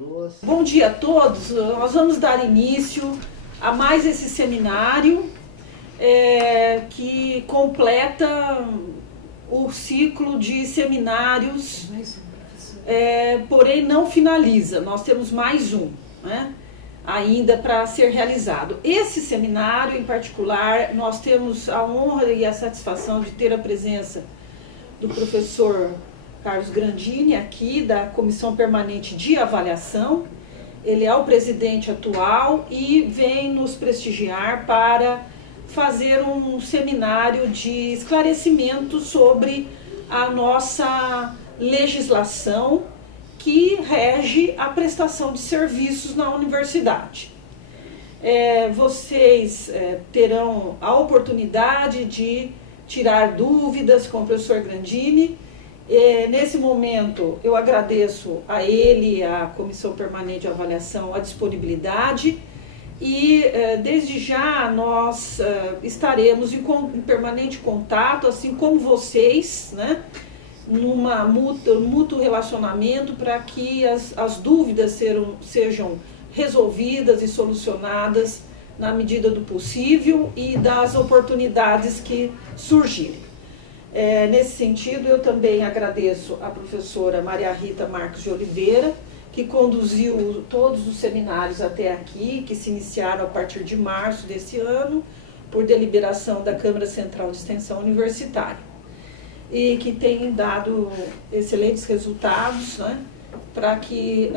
Nossa. Bom dia a todos. Nós vamos dar início a mais esse seminário que completa o ciclo de seminários, porém não finaliza. Nós temos mais um, né, ainda para ser realizado. Esse seminário em particular, nós temos a honra e a satisfação de ter a presença do professor Carlos Grandini, aqui da Comissão Permanente de Avaliação. Ele é o presidente atual e vem nos prestigiar para fazer um seminário de esclarecimento sobre a nossa legislação que rege a prestação de serviços na universidade. Vocês terão a oportunidade de tirar dúvidas com o professor Grandini. Nesse momento, eu agradeço a ele e à Comissão Permanente de Avaliação a disponibilidade e, desde já, nós estaremos em permanente contato, assim como vocês, né, numa mútuo relacionamento para que as dúvidas sejam resolvidas e solucionadas na medida do possível e das oportunidades que surgirem. Nesse sentido, eu também agradeço à professora Maria Rita Marques de Oliveira, que conduziu todos os seminários até aqui, que se iniciaram a partir de março desse ano, por deliberação da Câmara Central de Extensão Universitária, e que tem dado excelentes resultados, né, para que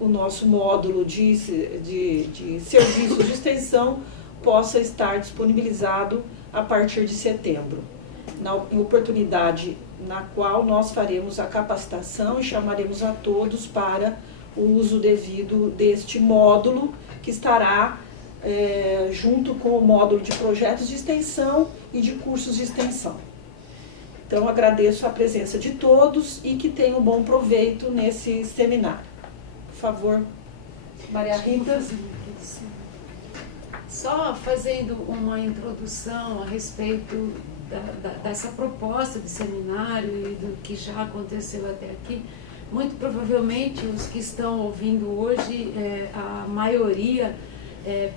o nosso módulo de serviços de extensão possa estar disponibilizado a partir de setembro, na oportunidade na qual nós faremos a capacitação e chamaremos a todos para o uso devido deste módulo, que estará junto com o módulo de projetos de extensão e de cursos de extensão. Então, agradeço a presença de todos e que tenham bom proveito nesse seminário. Por favor, Maria Rita. Só fazendo uma introdução a respeito dessa proposta de seminário e do que já aconteceu até aqui. Muito provavelmente os que estão ouvindo hoje, a maioria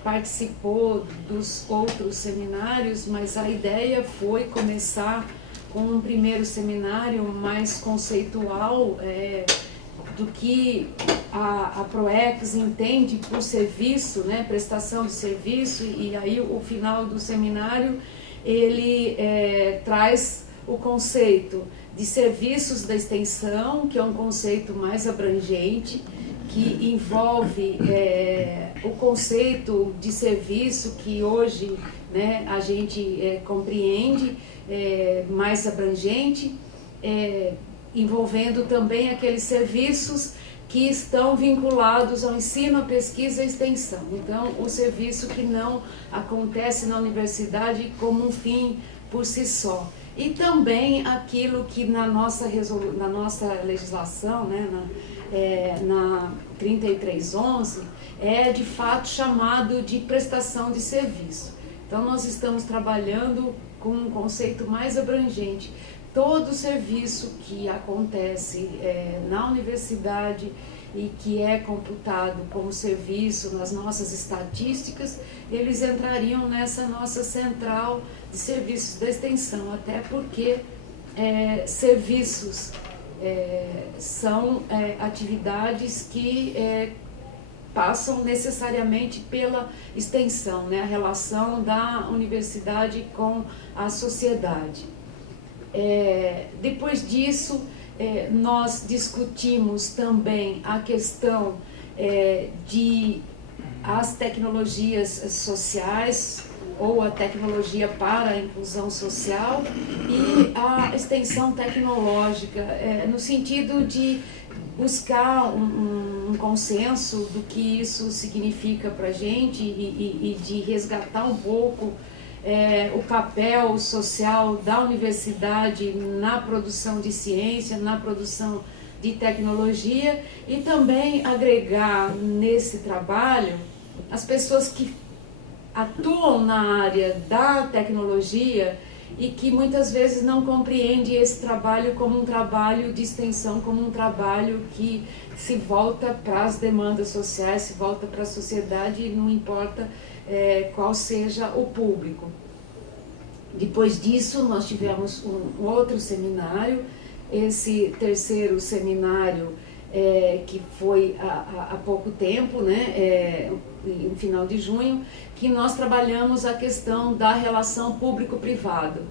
participou dos outros seminários, mas a ideia foi começar com um primeiro seminário mais conceitual do que a PROEX entende por serviço, né, prestação de serviço, e aí o final do seminário ele traz o conceito de serviços da extensão, que é um conceito mais abrangente, que envolve o conceito de serviço que hoje, né, a gente compreende, mais abrangente, envolvendo também aqueles serviços que estão vinculados ao ensino, à pesquisa e à extensão. Então, o serviço que não acontece na universidade como um fim por si só. E também aquilo que na nossa legislação, né, na 3311, é de fato chamado de prestação de serviço. Então, nós estamos trabalhando com um conceito mais abrangente. Todo serviço que acontece na universidade e que é computado como serviço nas nossas estatísticas, eles entrariam nessa nossa central de serviços da extensão, até porque serviços são atividades que passam necessariamente pela extensão, né? A relação da universidade com a sociedade. Depois disso, nós discutimos também a questão de as tecnologias sociais ou a tecnologia para a inclusão social e a extensão tecnológica, no sentido de buscar um consenso do que isso significa para a gente e de resgatar um pouco o papel social da universidade na produção de ciência, na produção de tecnologia, e também agregar nesse trabalho as pessoas que atuam na área da tecnologia e que muitas vezes não compreende esse trabalho como um trabalho de extensão, como um trabalho que se volta para as demandas sociais, se volta para a sociedade, e não importa qual seja o público. Depois disso, nós tivemos um outro seminário, esse terceiro seminário, que foi há pouco tempo, né, no final de junho, que nós trabalhamos a questão da relação público-privado,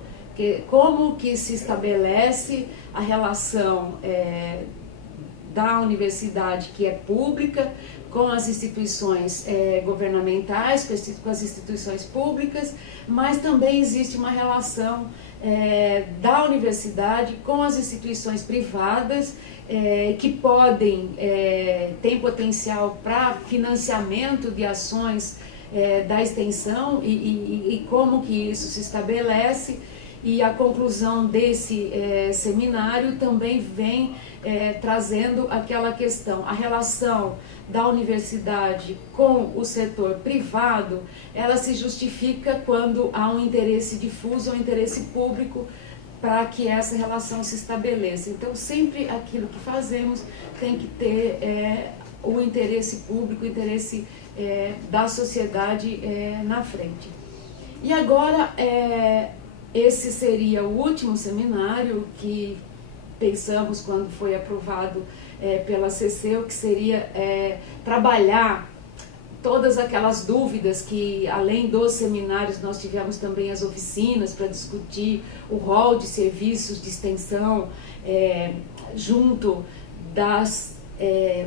como que se estabelece a relação da universidade, que é pública, com as instituições governamentais, com as instituições públicas, mas também existe uma relação da universidade com as instituições privadas, que podem, tem potencial para financiamento de ações da extensão, e como que isso se estabelece. E a conclusão desse seminário também vem trazendo aquela questão, a relação da universidade com o setor privado, ela se justifica quando há um interesse difuso, um interesse público, para que essa relação se estabeleça. Então, sempre aquilo que fazemos tem que ter o interesse público, o interesse da sociedade na frente. E agora, esse seria o último seminário que pensamos quando foi aprovado pela CCEU, que seria trabalhar todas aquelas dúvidas que, além dos seminários, nós tivemos também as oficinas para discutir o rol de serviços de extensão junto das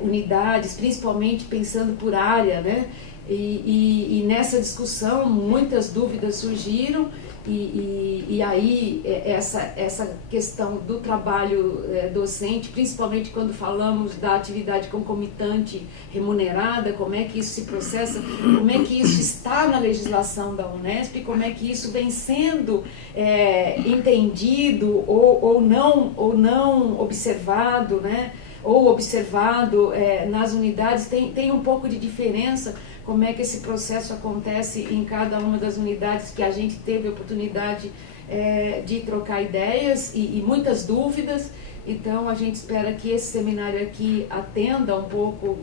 unidades, principalmente pensando por área, né? E nessa discussão muitas dúvidas surgiram, e aí essa questão do trabalho docente, principalmente quando falamos da atividade concomitante remunerada, como é que isso se processa, como é que isso está na legislação da Unesp, como é que isso vem sendo entendido ou não observado, né? Ou observado nas unidades. Tem um pouco de diferença como é que esse processo acontece em cada uma das unidades, que a gente teve a oportunidade de trocar ideias e muitas dúvidas. Então, a gente espera que esse seminário aqui atenda um pouco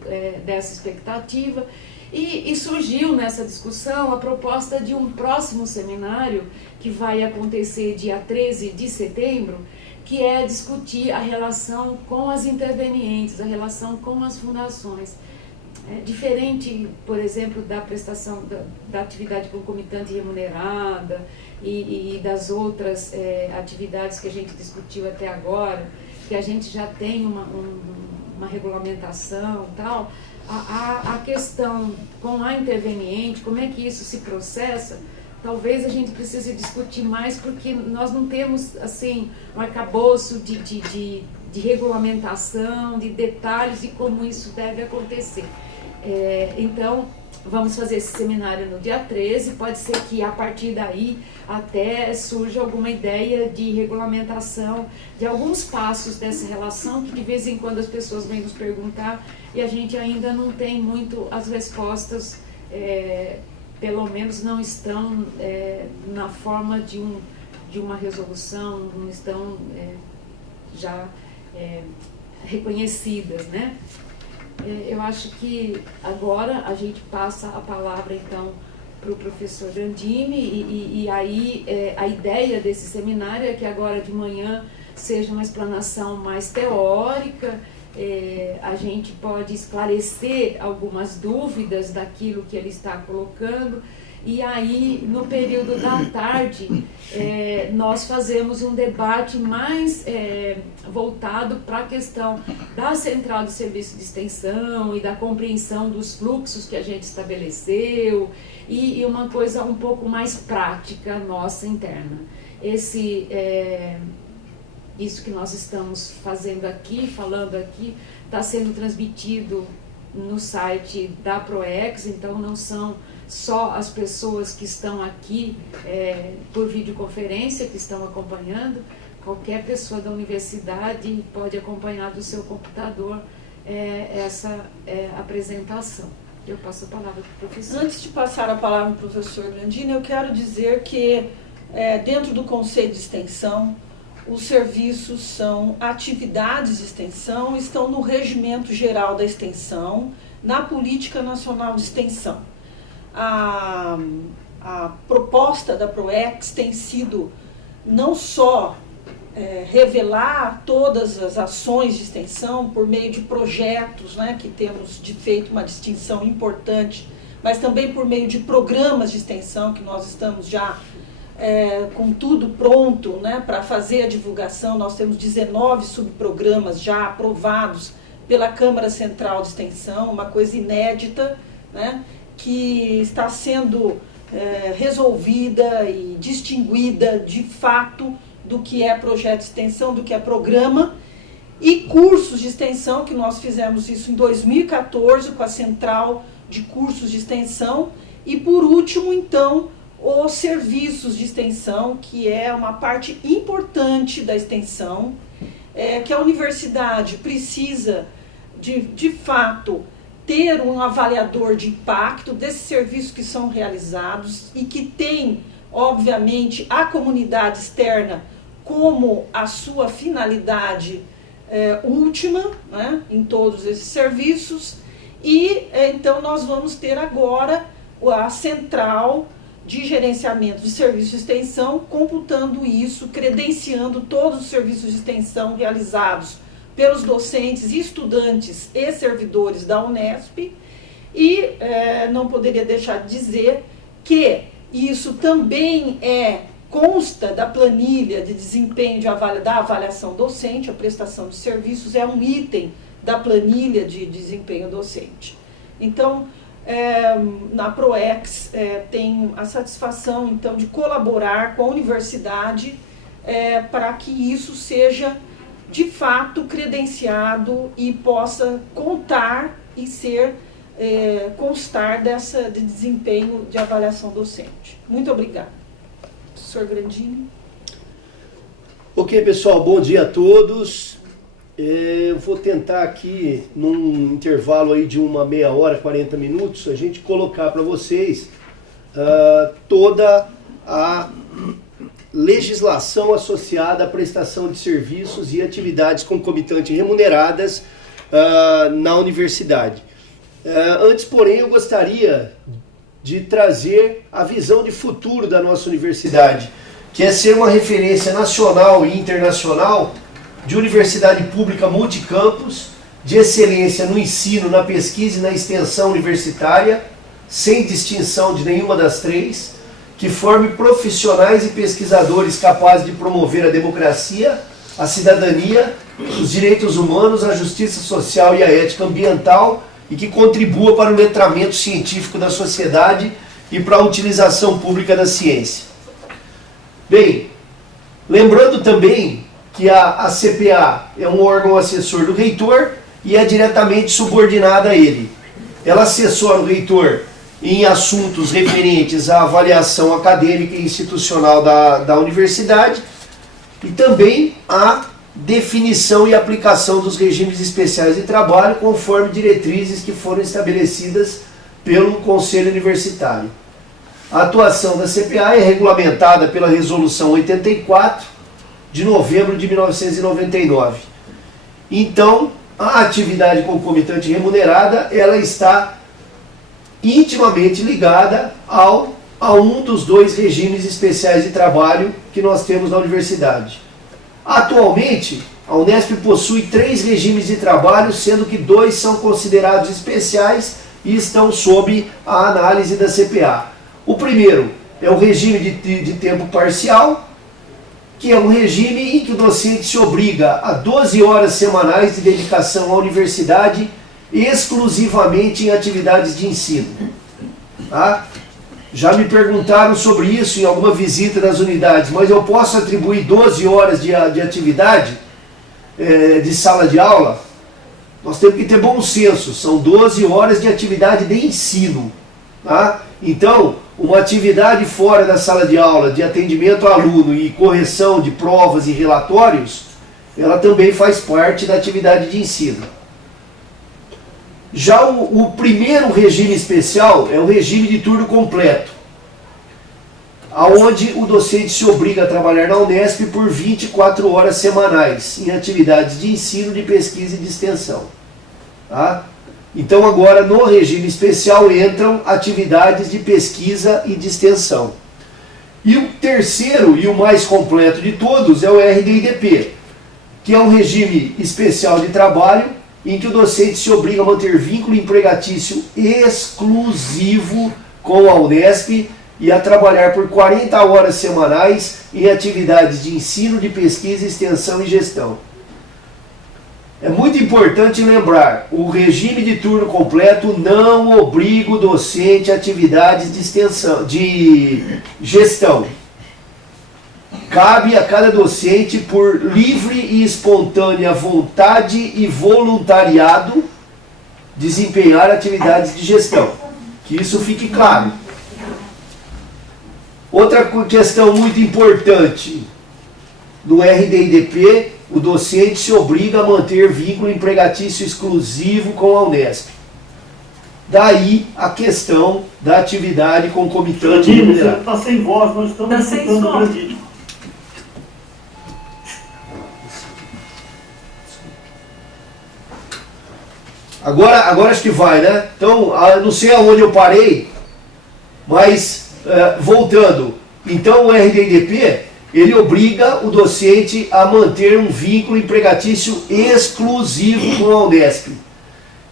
dessa expectativa. E surgiu nessa discussão a proposta de um próximo seminário, que vai acontecer dia 13 de setembro, que é discutir a relação com as intervenientes, a relação com as fundações. Diferente, por exemplo, da prestação da atividade concomitante remunerada e das outras atividades que a gente discutiu até agora, que a gente já tem uma regulamentação e tal, a questão com a interveniente, como é que isso se processa, talvez a gente precise discutir mais, porque nós não temos assim um arcabouço de regulamentação, de detalhes de como isso deve acontecer. Então, vamos fazer esse seminário no dia 13, pode ser que a partir daí até surja alguma ideia de regulamentação de alguns passos dessa relação, que de vez em quando as pessoas vêm nos perguntar e a gente ainda não tem muito as respostas, pelo menos não estão na forma de uma resolução, não estão já reconhecidas, né? Eu acho que agora a gente passa a palavra, então, para o professor Grandini, e aí a ideia desse seminário é que agora de manhã seja uma explanação mais teórica, a gente pode esclarecer algumas dúvidas daquilo que ele está colocando, e aí no período da tarde nós fazemos um debate mais voltado para a questão da central de serviço de extensão e da compreensão dos fluxos que a gente estabeleceu, e uma coisa um pouco mais prática nossa interna. Isso que nós estamos fazendo aqui, falando aqui, está sendo transmitido no site da ProEx, então não são só as pessoas que estão aqui por videoconferência que estão acompanhando, qualquer pessoa da universidade pode acompanhar do seu computador essa apresentação. Eu passo a palavra para o professor. Antes de passar a palavra para o professor Grandini, eu quero dizer que dentro do Conselho de Extensão, os serviços são atividades de extensão, estão no Regimento Geral da Extensão, na Política Nacional de Extensão. A proposta da PROEX tem sido não só revelar todas as ações de extensão por meio de projetos, né, que temos feito uma distinção importante, mas também por meio de programas de extensão, que nós estamos já com tudo pronto, né, para fazer a divulgação. Nós temos 19 subprogramas já aprovados pela Câmara Central de Extensão, uma coisa inédita, né, que está sendo resolvida e distinguida de fato do que é projeto de extensão, do que é programa, e cursos de extensão, que nós fizemos isso em 2014 com a Central de Cursos de Extensão, e por último, então, os serviços de extensão, que é uma parte importante da extensão, que a universidade precisa, de fato, ter um avaliador de impacto desses serviços que são realizados e que tem, obviamente, a comunidade externa como a sua finalidade última, né, em todos esses serviços. E então nós vamos ter agora a Central de Gerenciamento de Serviços de Extensão, computando isso, credenciando todos os serviços de extensão realizados pelos docentes, estudantes e servidores da Unesp. E não poderia deixar de dizer que isso também consta da planilha de desempenho da avaliação docente. A prestação de serviços é um item da planilha de desempenho docente. Então, na PROEX tem a satisfação, então, de colaborar com a universidade para que isso seja, de fato, credenciado e possa contar e constar de desempenho de avaliação docente. Muito obrigada. Professor Grandini. Ok, pessoal, bom dia a todos. Eu vou tentar aqui, num intervalo aí de uma meia hora, 40 minutos, a gente colocar para vocês toda a legislação associada à prestação de serviços e atividades concomitantes remuneradas na universidade. Antes, porém, eu gostaria de trazer a visão de futuro da nossa universidade, que é ser uma referência nacional e internacional de universidade pública multicampus, de excelência no ensino, na pesquisa e na extensão universitária, sem distinção de nenhuma das três, que forme profissionais e pesquisadores capazes de promover a democracia, a cidadania, os direitos humanos, a justiça social e a ética ambiental, e que contribua para o letramento científico da sociedade e para a utilização pública da ciência. Bem, lembrando também que a CPA é um órgão assessor do reitor e é diretamente subordinada a ele. Ela assessora o reitor em assuntos referentes à avaliação acadêmica e institucional da universidade e também à definição e aplicação dos regimes especiais de trabalho conforme diretrizes que foram estabelecidas pelo Conselho Universitário. A atuação da CPA é regulamentada pela Resolução 84 de novembro de 1999. Então, a atividade concomitante remunerada, ela está intimamente ligada a um dos dois regimes especiais de trabalho que nós temos na universidade. Atualmente, a Unesp possui 3 regimes de trabalho, sendo que 2 são considerados especiais e estão sob a análise da CPA. O primeiro é o regime de tempo parcial, que é um regime em que o docente se obriga a 12 horas semanais de dedicação à universidade, exclusivamente em atividades de ensino. Tá? Já me perguntaram sobre isso em alguma visita nas unidades, mas eu posso atribuir 12 horas de atividade de sala de aula? Nós temos que ter bom senso, são 12 horas de atividade de ensino. Tá? Então, uma atividade fora da sala de aula, de atendimento ao aluno e correção de provas e relatórios, ela também faz parte da atividade de ensino. Já o primeiro regime especial é o regime de turno completo. aonde o docente se obriga a trabalhar na Unesp por 24 horas semanais em atividades de ensino, de pesquisa e de extensão. Tá? Então agora no regime especial entram atividades de pesquisa e de extensão. E o terceiro e o mais completo de todos é o RDIDP, que é um regime especial de trabalho em que o docente se obriga a manter vínculo empregatício exclusivo com a Unesp e a trabalhar por 40 horas semanais em atividades de ensino, de pesquisa, extensão e gestão. É muito importante lembrar, o regime de turno completo não obriga o docente a atividades de extensão, de gestão. Cabe a cada docente, por livre e espontânea vontade e voluntariado, desempenhar atividades de gestão. Que isso fique claro. Outra questão muito importante, no RDIDP, o docente se obriga a manter vínculo empregatício exclusivo com a Unesp. Daí a questão da atividade concomitante. Grandini, você está sem voz, nós estamos escutando o Grandini. Agora acho que vai, né? Então, não sei aonde eu parei, mas voltando. Então o RDIDP, ele obriga o docente a manter um vínculo empregatício exclusivo com a Unesp.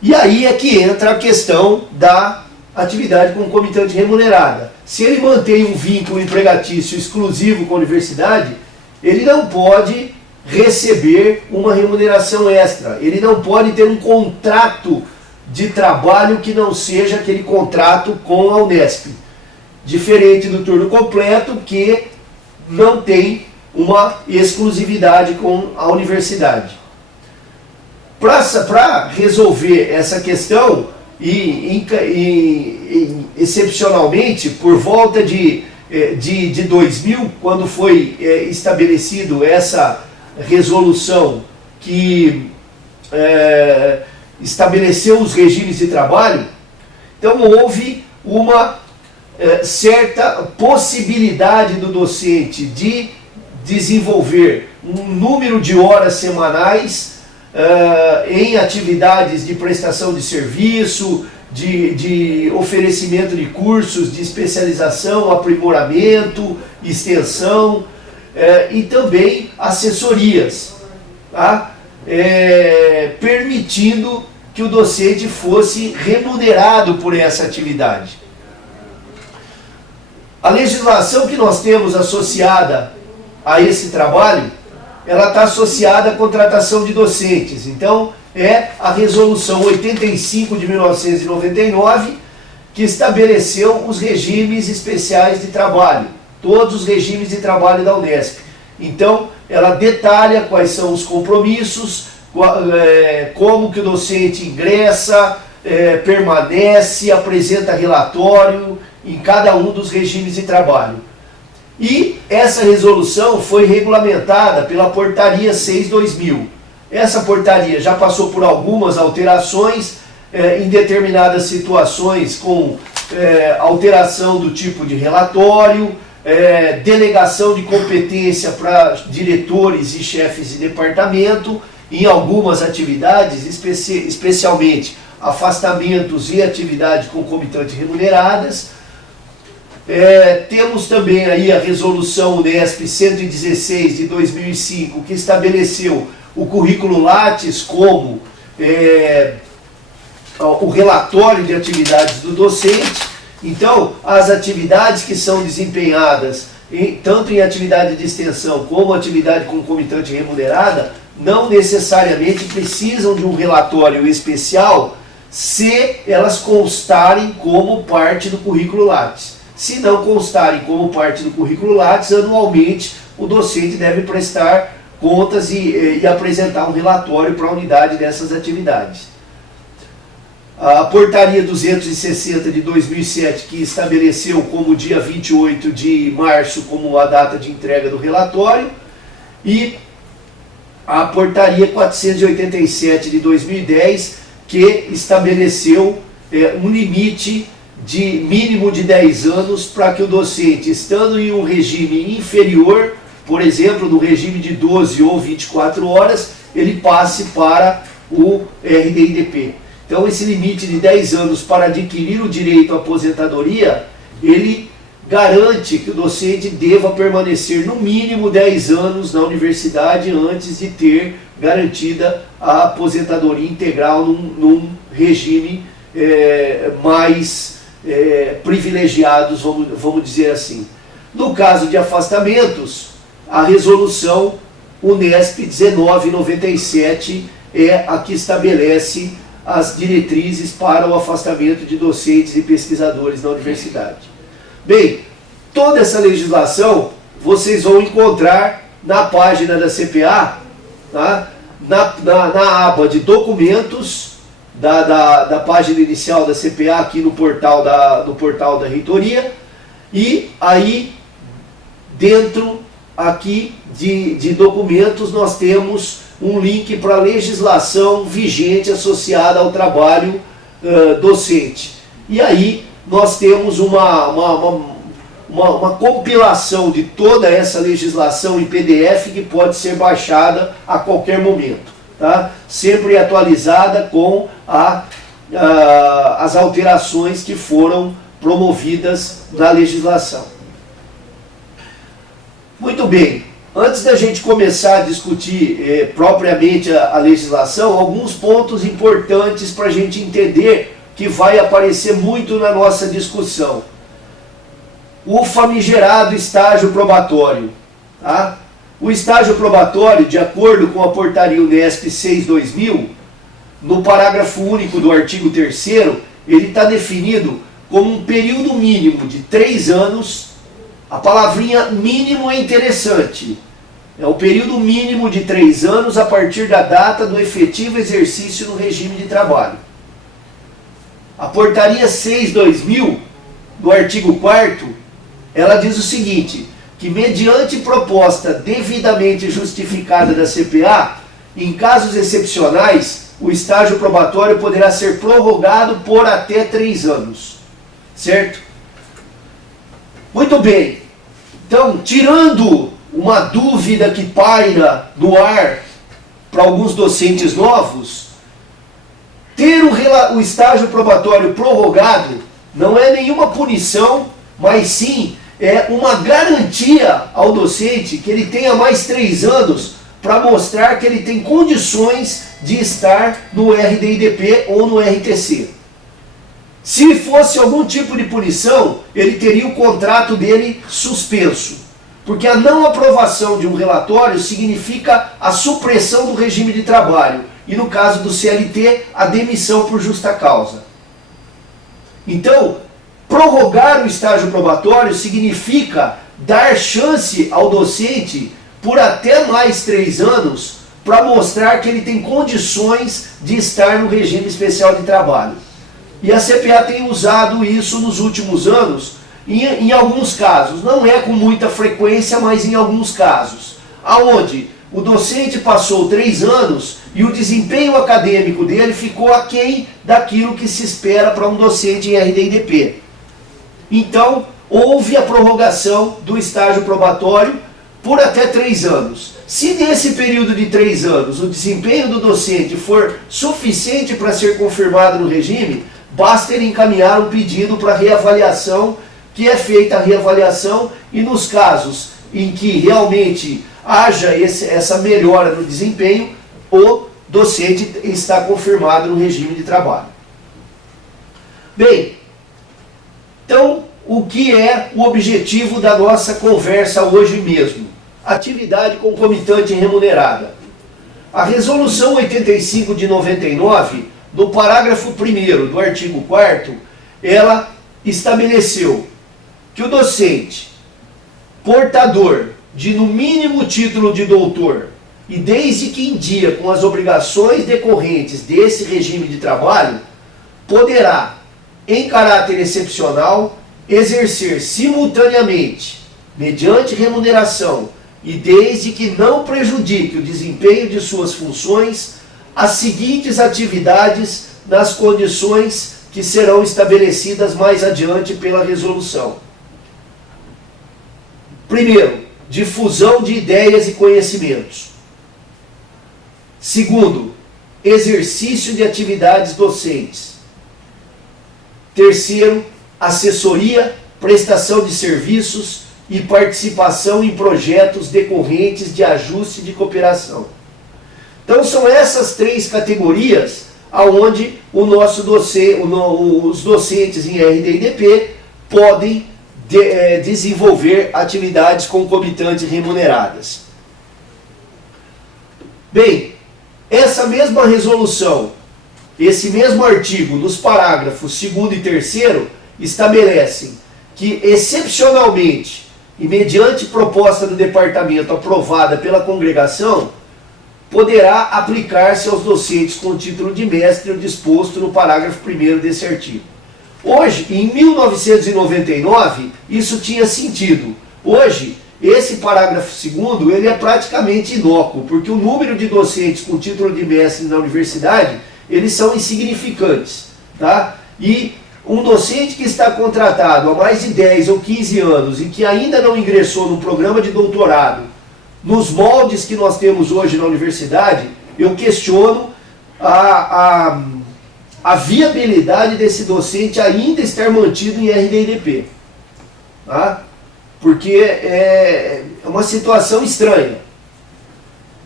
E aí é que entra a questão da atividade concomitante remunerada. Se ele mantém um vínculo empregatício exclusivo com a universidade, ele não pode receber uma remuneração extra. Ele não pode ter um contrato de trabalho que não seja aquele contrato com a Unesp. Diferente do turno completo, que não tem uma exclusividade com a universidade. Para resolver essa questão, excepcionalmente, por volta de 2000, quando foi estabelecido essa resolução que estabeleceu os regimes de trabalho, então houve uma certa possibilidade do docente de desenvolver um número de horas semanais em atividades de prestação de serviço, de oferecimento de cursos de especialização, aprimoramento, extensão e também assessorias, tá? Permitindo que o docente fosse remunerado por essa atividade. A legislação que nós temos associada a esse trabalho, ela está associada à contratação de docentes. Então, é a Resolução 85 de 1999, que estabeleceu os regimes especiais de trabalho, todos os regimes de trabalho da Unesp. Então, ela detalha quais são os compromissos, como que o docente ingressa, permanece, apresenta relatório em cada um dos regimes de trabalho. E essa resolução foi regulamentada pela Portaria 6/2000. Essa portaria já passou por algumas alterações em determinadas situações, com alteração do tipo de relatório, delegação de competência para diretores e chefes de departamento, em algumas atividades, especialmente afastamentos e atividades concomitantes remuneradas. Temos também aí a Resolução Unesp 116 de 2005, que estabeleceu o currículo Lattes como o relatório de atividades do docente. Então, as atividades que são desempenhadas, tanto em atividade de extensão como atividade concomitante remunerada, não necessariamente precisam de um relatório especial se elas constarem como parte do currículo Lattes. Se não constarem como parte do currículo Lattes, anualmente o docente deve prestar contas e apresentar um relatório para a unidade dessas atividades. A Portaria 260 de 2007, que estabeleceu como dia 28 de março como a data de entrega do relatório, e a Portaria 487 de 2010, que estabeleceu um limite de mínimo de 10 anos para que o docente, estando em um regime inferior, por exemplo, no regime de 12 ou 24 horas, ele passe para o RDIDP. Então, esse limite de 10 anos para adquirir o direito à aposentadoria, ele garante que o docente deva permanecer no mínimo 10 anos na universidade antes de ter garantida a aposentadoria integral num regime mais privilegiados, vamos dizer assim. No caso de afastamentos, a resolução Unesp 1997 é a que estabelece as diretrizes para o afastamento de docentes e pesquisadores na universidade. Bem, toda essa legislação vocês vão encontrar na página da CPA, tá? na aba de documentos da página inicial da CPA, aqui no portal da reitoria, e aí dentro aqui de documentos nós temos um link para a legislação vigente associada ao trabalho docente. E aí nós temos uma compilação de toda essa legislação em PDF que pode ser baixada a qualquer momento, tá? Sempre atualizada com as alterações que foram promovidas na legislação. Muito bem. Antes da gente começar a discutir propriamente a legislação, alguns pontos importantes para a gente entender que vai aparecer muito na nossa discussão. O famigerado estágio probatório. Tá? O estágio probatório, de acordo com a portaria Unesp 6/2000, no parágrafo único do artigo 3º, ele está definido como um período mínimo de 3 anos. A palavrinha mínimo é interessante. É o período mínimo de 3 anos a partir da data do efetivo exercício no regime de trabalho. A portaria 6/2000, do artigo 4º, ela diz o seguinte, que mediante proposta devidamente justificada da CPA, em casos excepcionais, o estágio probatório poderá ser prorrogado por até 3 anos. Certo? Muito bem. Então, tirando uma dúvida que paira no ar para alguns docentes novos, ter o estágio probatório prorrogado não é nenhuma punição, mas sim é uma garantia ao docente que ele tenha mais 3 anos para mostrar que ele tem condições de estar no RDIDP ou no RTC. Se fosse algum tipo de punição, ele teria o contrato dele suspenso. Porque a não aprovação de um relatório significa a supressão do regime de trabalho. E no caso do CLT, a demissão por justa causa. Então, prorrogar o estágio probatório significa dar chance ao docente por até mais 3 anos para mostrar que ele tem condições de estar no regime especial de trabalho. E a CPA tem usado isso nos últimos anos, em alguns casos, não é com muita frequência, mas em alguns casos, aonde o docente passou 3 anos e o desempenho acadêmico dele ficou aquém daquilo que se espera para um docente em RDIDP. Então, houve a prorrogação do estágio probatório por até 3 anos. Se nesse período de 3 anos o desempenho do docente for suficiente para ser confirmado no regime, basta ele encaminhar um pedido para reavaliação, que é feita a reavaliação, e nos casos em que realmente haja essa melhora no desempenho, o docente está confirmado no regime de trabalho. Bem, então o que é o objetivo da nossa conversa hoje mesmo? Atividade concomitante remunerada. A resolução 85 de 99, no parágrafo 1º do artigo 4º, ela estabeleceu que o docente, portador de no mínimo título de doutor, e desde que em dia com as obrigações decorrentes desse regime de trabalho, poderá, em caráter excepcional, exercer simultaneamente, mediante remuneração, e desde que não prejudique o desempenho de suas funções, as seguintes atividades nas condições que serão estabelecidas mais adiante pela resolução. Primeiro, difusão de ideias e conhecimentos. Segundo, exercício de atividades docentes. Terceiro, assessoria, prestação de serviços e participação em projetos decorrentes de ajuste de cooperação. Então são essas 3 categorias aonde os docentes em RD&DP podem desenvolver atividades concomitantes remuneradas. Bem, essa mesma resolução, esse mesmo artigo, nos parágrafos 2º e 3º, estabelecem que, excepcionalmente, e mediante proposta do departamento aprovada pela congregação, poderá aplicar-se aos docentes com título de mestre o disposto no parágrafo 1º desse artigo. Hoje, em 1999, isso tinha sentido. Hoje, esse parágrafo 2º, ele é praticamente inócuo, porque o número de docentes com título de mestre na universidade, eles são insignificantes, tá? E um docente que está contratado há mais de 10 ou 15 anos e que ainda não ingressou no programa de doutorado, nos moldes que nós temos hoje na universidade, eu questiono a viabilidade desse docente ainda estar mantido em RD&DP. Tá? Porque é uma situação estranha.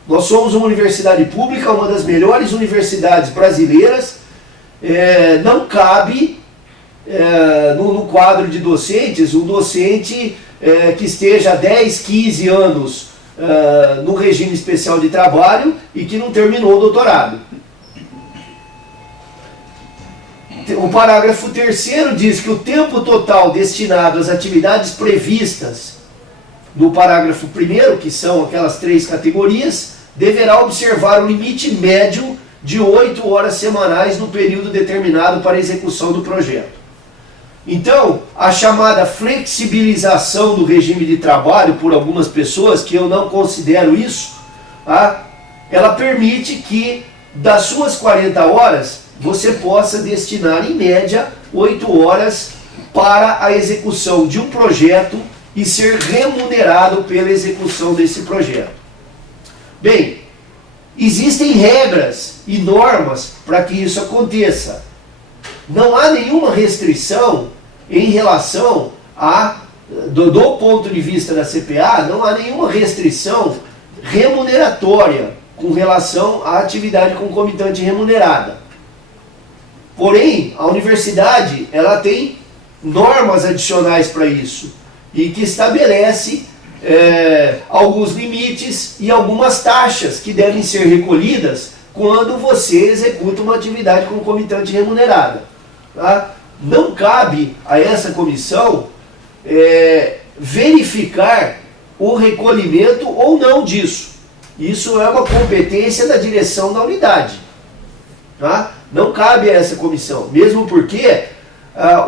Nós somos uma universidade pública, uma das melhores universidades brasileiras. Não cabe no quadro de docentes um docente que esteja há 10, 15 anos no regime especial de trabalho e que não terminou o doutorado. O parágrafo 3º diz que o tempo total destinado às atividades previstas no parágrafo 1º, que são aquelas 3 categorias, deverá observar o limite médio de 8 horas semanais no período determinado para a execução do projeto. Então, a chamada flexibilização do regime de trabalho por algumas pessoas, que eu não considero isso, tá? Ela permite que das suas 40 horas você possa destinar em média 8 horas para a execução de um projeto e ser remunerado pela execução desse projeto. Bem, existem regras e normas para que isso aconteça. Não há nenhuma restrição em relação do ponto de vista da CPA, não há nenhuma restrição remuneratória com relação à atividade concomitante remunerada. Porém, a universidade ela tem normas adicionais para isso e que estabelece alguns limites e algumas taxas que devem ser recolhidas quando você executa uma atividade concomitante remunerada. Tá? Não cabe a essa comissão verificar o recolhimento ou não disso. Isso é uma competência da direção da unidade. Tá? Não cabe a essa comissão, mesmo porque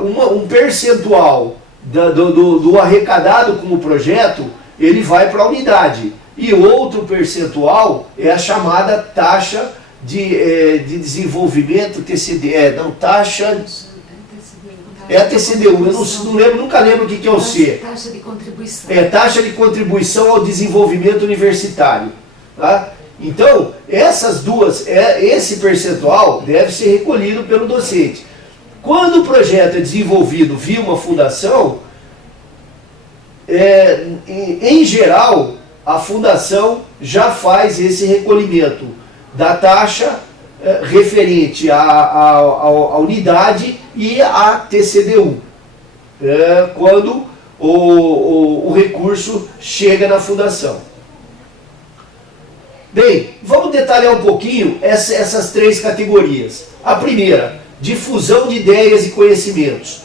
um percentual do arrecadado com o projeto, ele vai para a unidade. E outro percentual é a chamada taxa de desenvolvimento, taxa... É a TCDU, eu nunca lembro o que é o C. Taxa de contribuição. Taxa de contribuição ao desenvolvimento universitário. Tá? Então, essas duas, esse percentual deve ser recolhido pelo docente. Quando o projeto é desenvolvido via uma fundação, em geral, a fundação já faz esse recolhimento da taxa referente à unidade e à TCDU, quando o recurso chega na fundação. Bem, vamos detalhar um pouquinho essas 3 categorias. A primeira, difusão de ideias e conhecimentos.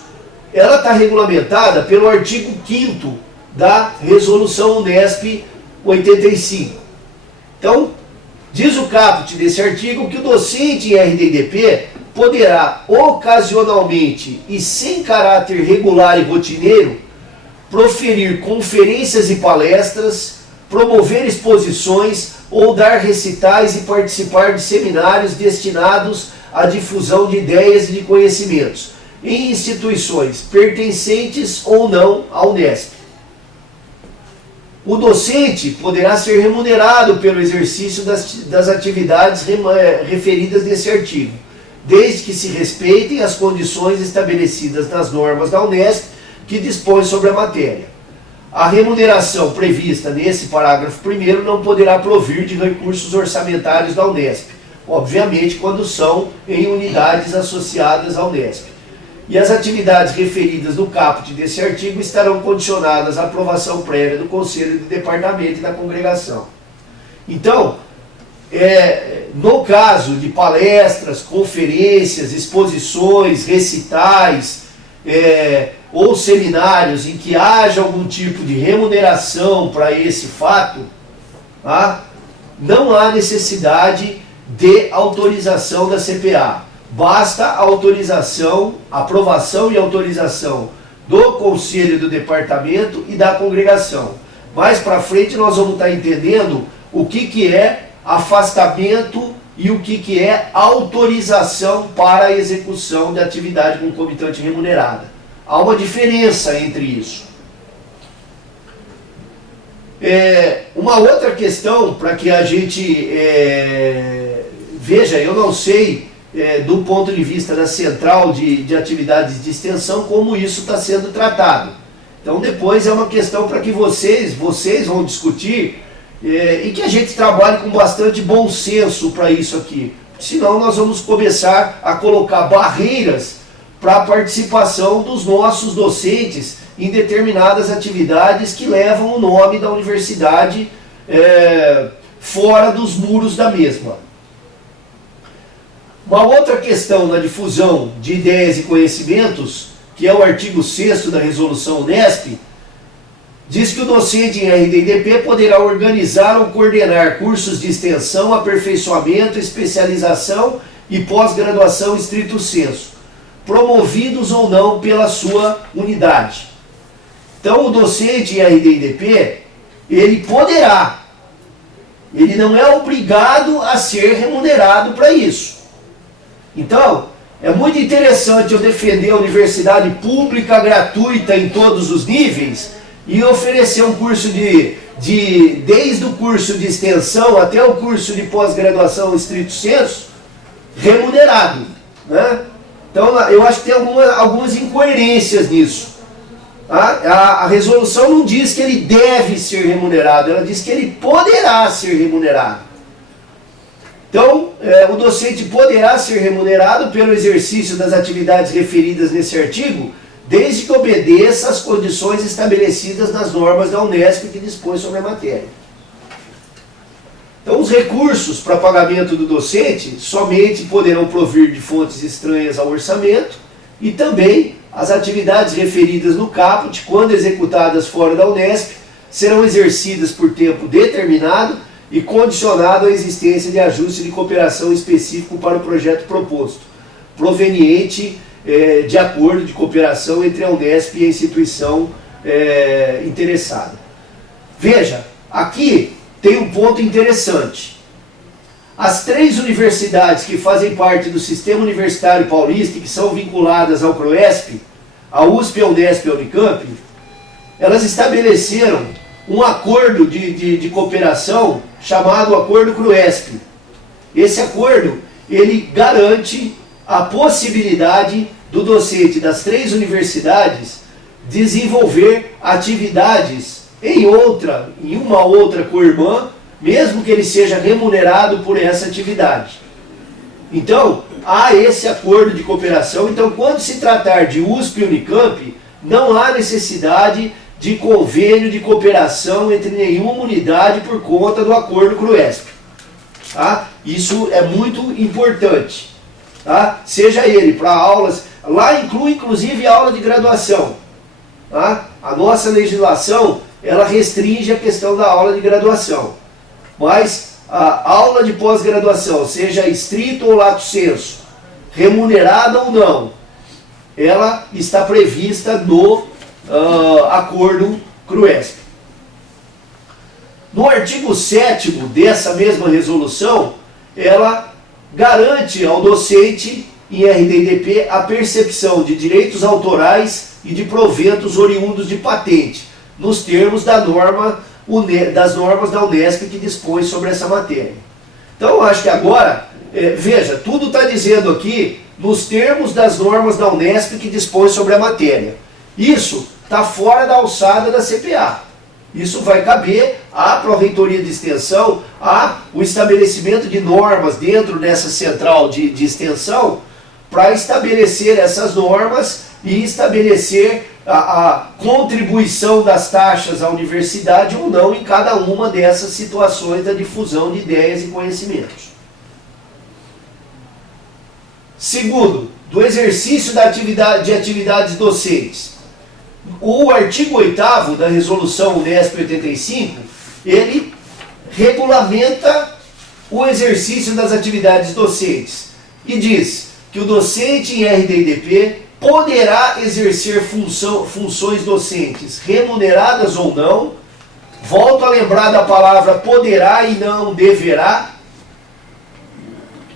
Ela está regulamentada pelo artigo 5º da Resolução Unesp 85. Então, diz o caput desse artigo que o docente em RD&DP poderá ocasionalmente e sem caráter regular e rotineiro proferir conferências e palestras, promover exposições ou dar recitais e participar de seminários destinados a difusão de ideias e de conhecimentos em instituições pertencentes ou não à Unesp. O docente poderá ser remunerado pelo exercício das atividades referidas nesse artigo, desde que se respeitem as condições estabelecidas nas normas da Unesp que dispõem sobre a matéria. A remuneração prevista nesse parágrafo 1º não poderá provir de recursos orçamentários da Unesp, obviamente quando são em unidades associadas à Unesp. E as atividades referidas no caput desse artigo estarão condicionadas à aprovação prévia do Conselho de Departamento e da Congregação. Então, no caso de palestras, conferências, exposições, recitais ou seminários em que haja algum tipo de remuneração para esse fato, não há necessidade de autorização da CPA. Basta a autorização, aprovação e autorização do Conselho do Departamento e da Congregação. Mais para frente nós vamos estar entendendo o que é afastamento e o que é autorização para a execução de atividade concomitante remunerada. Há uma diferença entre isso. Uma outra questão para que a gente veja, eu não sei do ponto de vista da central de atividades de extensão como isso está sendo tratado. Então depois é uma questão para que vocês vão discutir e que a gente trabalhe com bastante bom senso para isso aqui. Senão nós vamos começar a colocar barreiras para a participação dos nossos docentes em determinadas atividades que levam o nome da universidade fora dos muros da mesma. Uma outra questão na difusão de ideias e conhecimentos, que é o artigo 6º da Resolução Unesp, diz que o docente em RD&DP poderá organizar ou coordenar cursos de extensão, aperfeiçoamento, especialização e pós-graduação estrito sensu, promovidos ou não pela sua unidade. Então o docente em RD&DP, ele poderá, ele não é obrigado a ser remunerado para isso. Então, é muito interessante eu defender a universidade pública, gratuita em todos os níveis e oferecer um curso desde o curso de extensão até o curso de pós-graduação estrito sensu, remunerado, né? Então, eu acho que tem algumas incoerências nisso. A resolução não diz que ele deve ser remunerado, ela diz que ele poderá ser remunerado. Então, o docente poderá ser remunerado pelo exercício das atividades referidas nesse artigo, desde que obedeça às condições estabelecidas nas normas da Unesp que dispõe sobre a matéria. Então, os recursos para pagamento do docente somente poderão provir de fontes estranhas ao orçamento e também as atividades referidas no caput, quando executadas fora da Unesp, serão exercidas por tempo determinado e condicionado à existência de ajuste de cooperação específico para o projeto proposto, proveniente de acordo de cooperação entre a Unesp e a instituição interessada. Veja, aqui tem um ponto interessante. As 3 universidades que fazem parte do Sistema Universitário Paulista e que são vinculadas ao CRUESP, a USP, a Unesp e a Unicamp, elas estabeleceram um acordo de cooperação chamado Acordo CRUESP. Esse acordo, ele garante a possibilidade do docente das 3 universidades desenvolver atividades em uma outra co-irmã, mesmo que ele seja remunerado por essa atividade. Então, há esse acordo de cooperação. Então, quando se tratar de USP e Unicamp, não há necessidade de convênio de cooperação entre nenhuma unidade por conta do acordo CRUESP. Tá? Isso é muito importante. Tá? Seja ele para aulas, lá inclui inclusive aula de graduação. Tá? A nossa legislação, ela restringe a questão da aula de graduação. Mas a aula de pós-graduação, seja estrito ou lato sensu, remunerada ou não, ela está prevista no acordo CRUESP. No artigo 7º dessa mesma resolução, ela garante ao docente em RDDP a percepção de direitos autorais e de proventos oriundos de patente, nos termos das normas da Unesp que dispõe sobre essa matéria. Então eu acho que agora, veja, tudo está dizendo aqui nos termos das normas da Unesp que dispõe sobre a matéria. Isso está fora da alçada da CPA. Isso vai caber à Pró-Reitoria de Extensão, o estabelecimento de normas dentro dessa central de extensão, para estabelecer essas normas e estabelecer a contribuição das taxas à universidade ou não em cada uma dessas situações da difusão de ideias e conhecimentos. Segundo, do exercício de atividades docentes. O artigo 8º da Resolução Unesp 85, ele regulamenta o exercício das atividades docentes e diz que o docente em RDDP poderá exercer funções docentes remuneradas ou não. Volto a lembrar da palavra poderá e não deverá,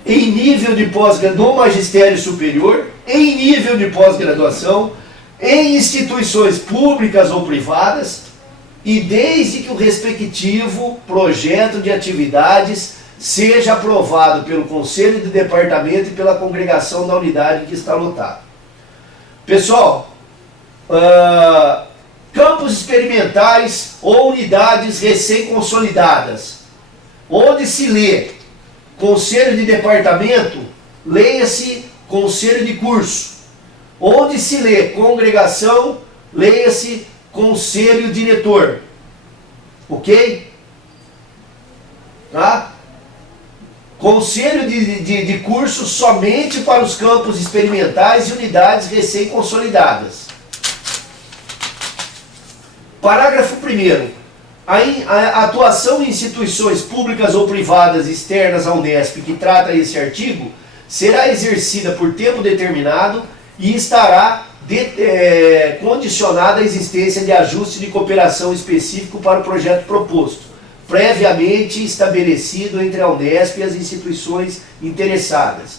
em nível de pós-graduação, no magistério superior, em nível de pós-graduação, em instituições públicas ou privadas, e desde que o respectivo projeto de atividades seja aprovado pelo Conselho de Departamento e pela congregação da unidade que está lotada. Pessoal, campos experimentais ou unidades recém-consolidadas, onde se lê Conselho de Departamento, leia-se Conselho de Curso. Onde se lê congregação, leia-se Conselho Diretor. Ok? Tá? Conselho de curso somente para os campos experimentais e unidades recém-consolidadas. Parágrafo 1º. A atuação em instituições públicas ou privadas externas à Unesp que trata esse artigo será exercida por tempo determinado e estará condicionada à existência de ajuste de cooperação específico para o projeto proposto, previamente estabelecido entre a Unesp e as instituições interessadas.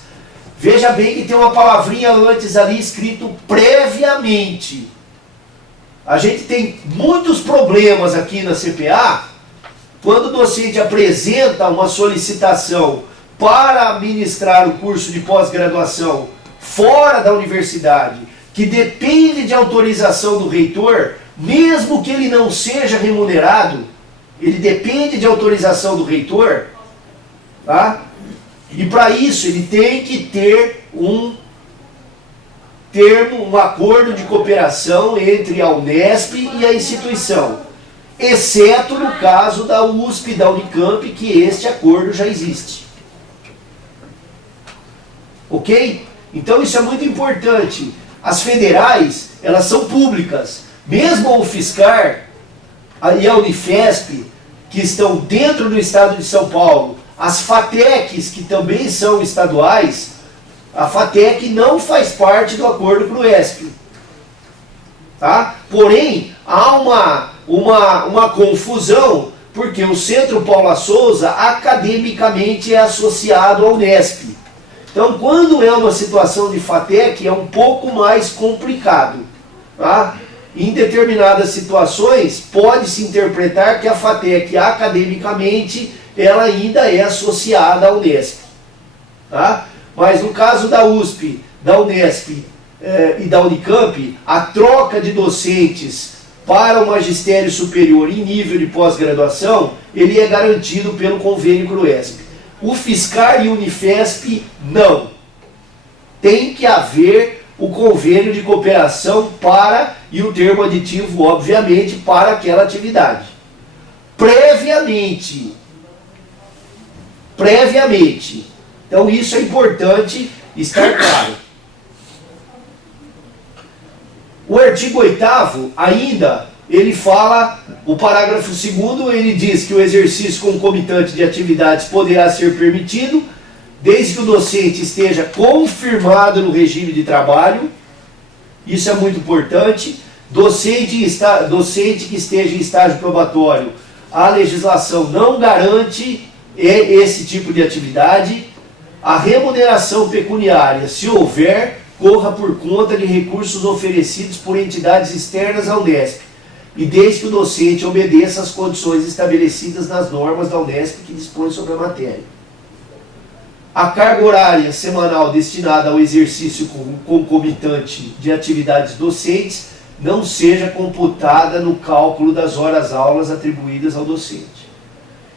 Veja bem que tem uma palavrinha antes ali escrito previamente. A gente tem muitos problemas aqui na CPA quando o docente apresenta uma solicitação para ministrar o curso de pós-graduação fora da universidade, que depende de autorização do reitor, mesmo que ele não seja remunerado, ele depende de autorização do reitor, tá? E para isso ele tem que ter um termo, um acordo de cooperação entre a Unesp e a instituição, exceto no caso da USP e da Unicamp, que este acordo já existe. Ok? Então isso é muito importante. As federais, elas são públicas. Mesmo a UFSCar e a Unifesp, que estão dentro do estado de São Paulo, as FATECs, que também são estaduais, a FATEC não faz parte do acordo PROESP. Tá? Porém, há uma confusão, porque o Centro Paula Souza academicamente é associado à Unesp. Então, quando é uma situação de FATEC, é um pouco mais complicado. Tá? Em determinadas situações, pode-se interpretar que a FATEC, academicamente, ela ainda é associada à Unesp. Tá? Mas no caso da USP, da Unesp e da Unicamp, a troca de docentes para o magistério superior em nível de pós-graduação, ele é garantido pelo convênio CRUESP. UFSCar e Unifesp, não. Tem que haver o convênio de cooperação para, e o termo aditivo, obviamente, para aquela atividade. Previamente. Então isso é importante estar claro. O artigo 8º, ainda, ele fala, o parágrafo 2º, ele diz que o exercício concomitante de atividades poderá ser permitido, desde que o docente esteja confirmado no regime de trabalho. Isso é muito importante. Docente que esteja em estágio probatório, a legislação não garante esse tipo de atividade. a remuneração pecuniária, se houver, corra por conta de recursos oferecidos por entidades externas à Unesp, e desde que o docente obedeça às condições estabelecidas nas normas da Unesp que dispõem sobre a matéria. A carga horária semanal destinada ao exercício concomitante de atividades docentes não seja computada no cálculo das horas-aulas atribuídas ao docente.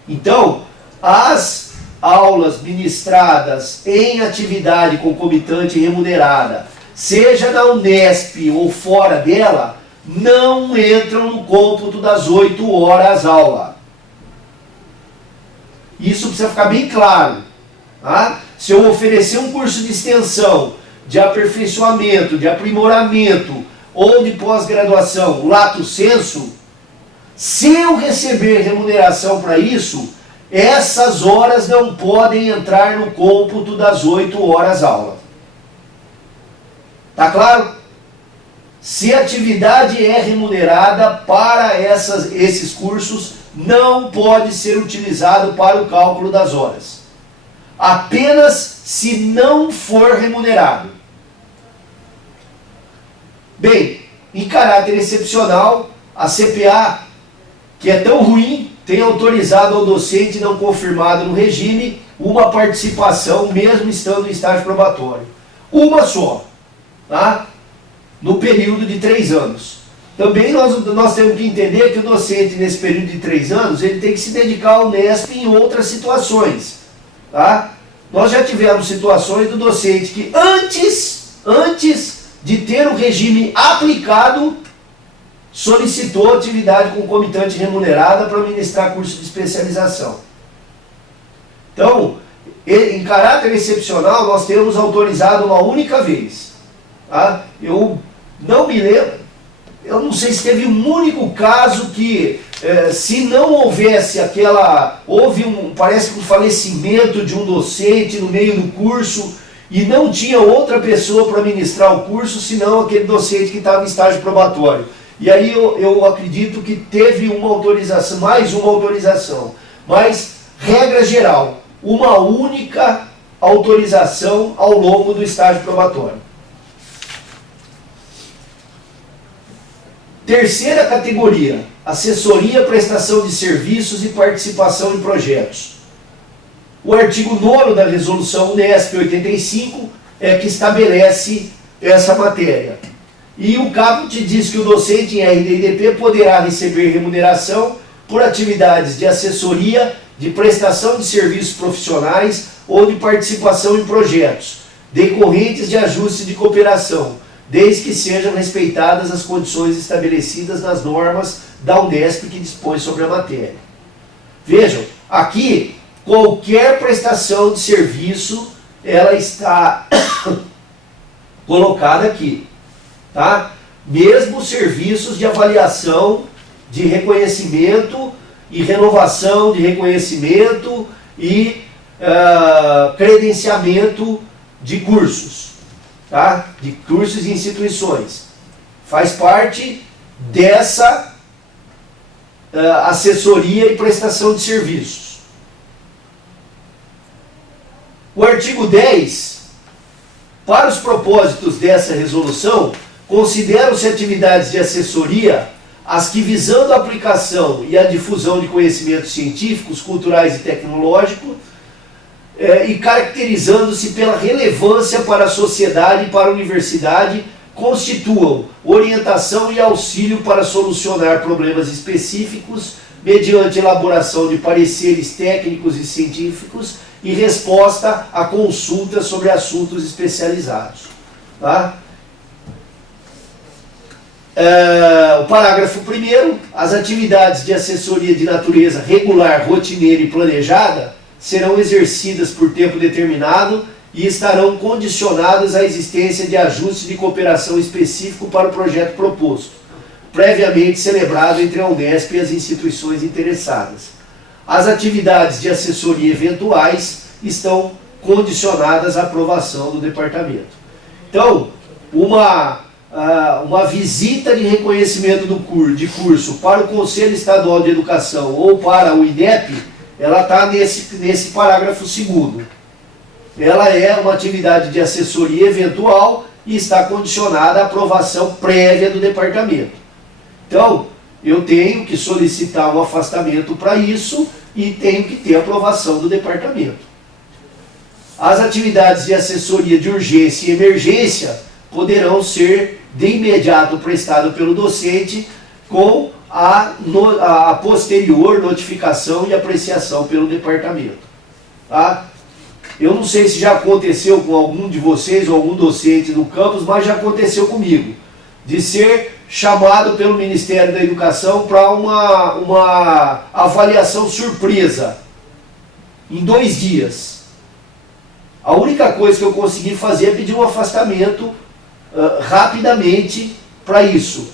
Então, as aulas ministradas em atividade concomitante remunerada, seja na Unesp ou fora dela, não entram no cômputo das 8 horas aula. Isso precisa ficar bem claro. Tá? Se eu oferecer um curso de extensão, de aperfeiçoamento, de aprimoramento ou de pós-graduação, lato sensu, se eu receber remuneração para isso, essas horas não podem entrar no cômputo das 8 horas aula. Tá claro? Se a atividade é remunerada para esses cursos, não pode ser utilizado para o cálculo das horas. Apenas se não for remunerado. Bem, em caráter excepcional, a CPA, que é tão ruim, tem autorizado ao docente não confirmado no regime uma participação, mesmo estando em estágio probatório. Uma só, tá? No período de 3 anos. Também nós temos que entender que o docente, nesse período de 3 anos, ele tem que se dedicar ao Unesp em outras situações. Tá? Nós já tivemos situações do docente que antes de ter o regime aplicado, solicitou atividade concomitante remunerada para ministrar curso de especialização. Então, em caráter excepcional, nós temos autorizado uma única vez. Tá? Eu não me lembro, eu não sei se teve um único caso que, se não houvesse parece que um falecimento de um docente no meio do curso e não tinha outra pessoa para ministrar o curso, senão aquele docente que estava em estágio probatório. E aí eu acredito que teve uma autorização, mais uma autorização, mas, regra geral, uma única autorização ao longo do estágio probatório. Terceira categoria, assessoria, prestação de serviços e participação em projetos. O artigo 9º da Resolução Unesp 85 é que estabelece essa matéria. E o caput diz que o docente em RD&DP poderá receber remuneração por atividades de assessoria, de prestação de serviços profissionais ou de participação em projetos, decorrentes de ajuste de cooperação, desde que sejam respeitadas as condições estabelecidas nas normas da Unesp que dispõe sobre a matéria. Vejam, aqui, qualquer prestação de serviço, ela está colocada aqui. Tá? Mesmo serviços de avaliação, de reconhecimento e renovação de reconhecimento e credenciamento de cursos. Tá? De cursos e instituições. Faz parte dessa assessoria e prestação de serviços. O artigo 10, para os propósitos dessa resolução, consideram-se atividades de assessoria as que, visando a aplicação e a difusão de conhecimentos científicos, culturais e tecnológicos, e caracterizando-se pela relevância para a sociedade e para a universidade, constituam orientação e auxílio para solucionar problemas específicos mediante elaboração de pareceres técnicos e científicos e resposta a consultas sobre assuntos especializados. Tá? O parágrafo 1º, as atividades de assessoria de natureza regular, rotineira e planejada serão exercidas por tempo determinado e estarão condicionadas à existência de ajuste de cooperação específico para o projeto proposto, previamente celebrado entre a Unesp e as instituições interessadas. As atividades de assessoria eventuais estão condicionadas à aprovação do departamento. Então, uma visita de reconhecimento de curso para o Conselho Estadual de Educação ou para o INEP, ela está nesse parágrafo 2º. ela é uma atividade de assessoria eventual e está condicionada à aprovação prévia do departamento. Então, eu tenho que solicitar um afastamento para isso e tenho que ter aprovação do departamento. As atividades de assessoria de urgência e emergência poderão ser de imediato prestadas pelo docente com a posterior notificação e apreciação pelo departamento. Tá? Eu não sei se já aconteceu com algum de vocês ou algum docente no campus, mas já aconteceu comigo, de ser chamado pelo Ministério da Educação para uma avaliação surpresa, em 2 dias. A única coisa que eu consegui fazer é pedir um afastamento rapidamente para isso,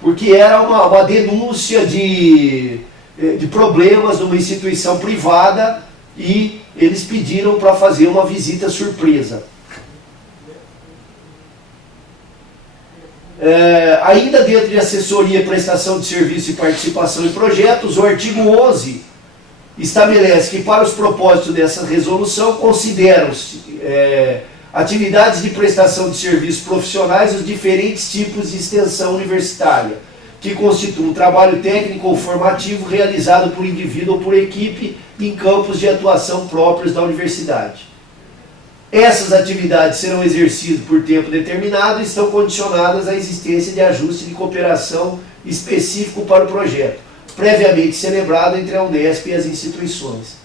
porque era uma denúncia de problemas numa instituição privada e eles pediram para fazer uma visita surpresa. Ainda dentro de assessoria, prestação de serviço e participação em projetos, o artigo 11 estabelece que para os propósitos dessa resolução consideram-se atividades de prestação de serviços profissionais os diferentes tipos de extensão universitária, que constituem um trabalho técnico ou formativo realizado por indivíduo ou por equipe em campos de atuação próprios da universidade. Essas atividades serão exercidas por tempo determinado e estão condicionadas à existência de ajuste de cooperação específico para o projeto, previamente celebrado entre a Unesp e as instituições.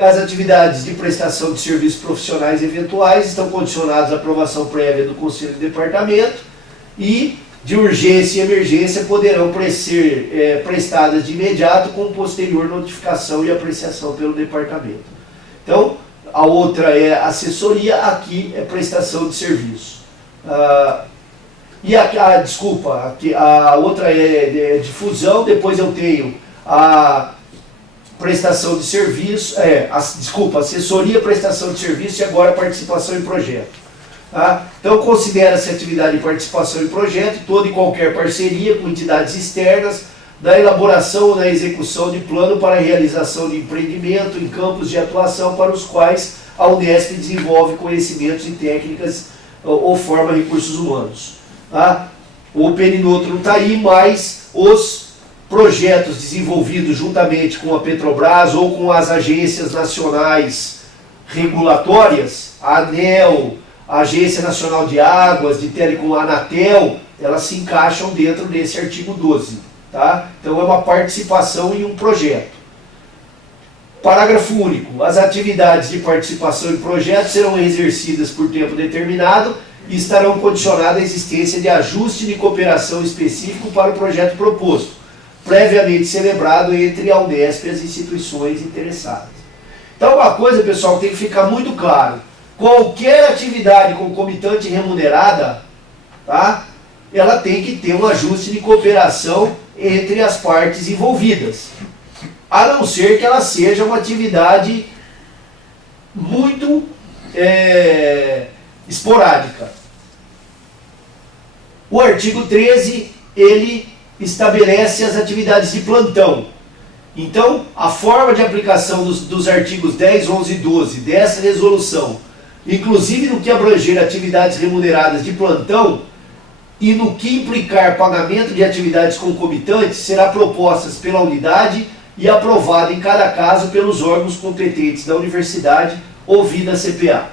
As atividades de prestação de serviços profissionais eventuais estão condicionadas à aprovação prévia do Conselho de Departamento e de urgência e emergência poderão ser prestadas de imediato com posterior notificação e apreciação pelo departamento. Então, a outra é assessoria, aqui é prestação de serviço. A outra é difusão, depois eu tenho a prestação de serviço, assessoria, prestação de serviço e agora participação em projeto. Tá? Então considera-se atividade de participação em projeto toda e qualquer parceria com entidades externas na elaboração ou na execução de plano para a realização de empreendimento em campos de atuação para os quais a Unesp desenvolve conhecimentos e técnicas ou forma recursos humanos. Tá? O perímetro não está aí, mas os projetos desenvolvidos juntamente com a Petrobras ou com as agências nacionais regulatórias, a ANEEL, a Agência Nacional de Águas, de Telecom, a Anatel, elas se encaixam dentro desse artigo 12. Tá? Então é uma participação em um projeto. Parágrafo único. As atividades de participação em projeto serão exercidas por tempo determinado e estarão condicionadas à existência de ajuste de cooperação específico para o projeto proposto, previamente celebrado entre a Unesp e as instituições interessadas. Então uma coisa, pessoal, que tem que ficar muito claro: qualquer atividade concomitante remunerada, tá, ela tem que ter um ajuste de cooperação entre as partes envolvidas, a não ser que ela seja uma atividade muito esporádica. O artigo 13, ele estabelece as atividades de plantão. Então, a forma de aplicação dos artigos 10, 11 e 12 dessa resolução, inclusive no que abranger atividades remuneradas de plantão e no que implicar pagamento de atividades concomitantes, será proposta pela unidade e aprovada em cada caso pelos órgãos competentes da universidade, ouvida a CPA.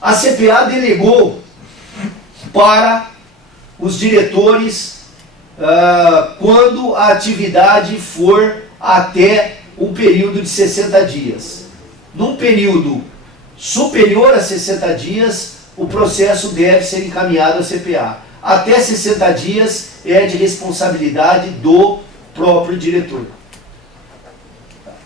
A CPA delegou para os diretores quando a atividade for até um período de 60 dias. Num período superior a 60 dias, o processo deve ser encaminhado à CPA. Até 60 dias é de responsabilidade do próprio diretor.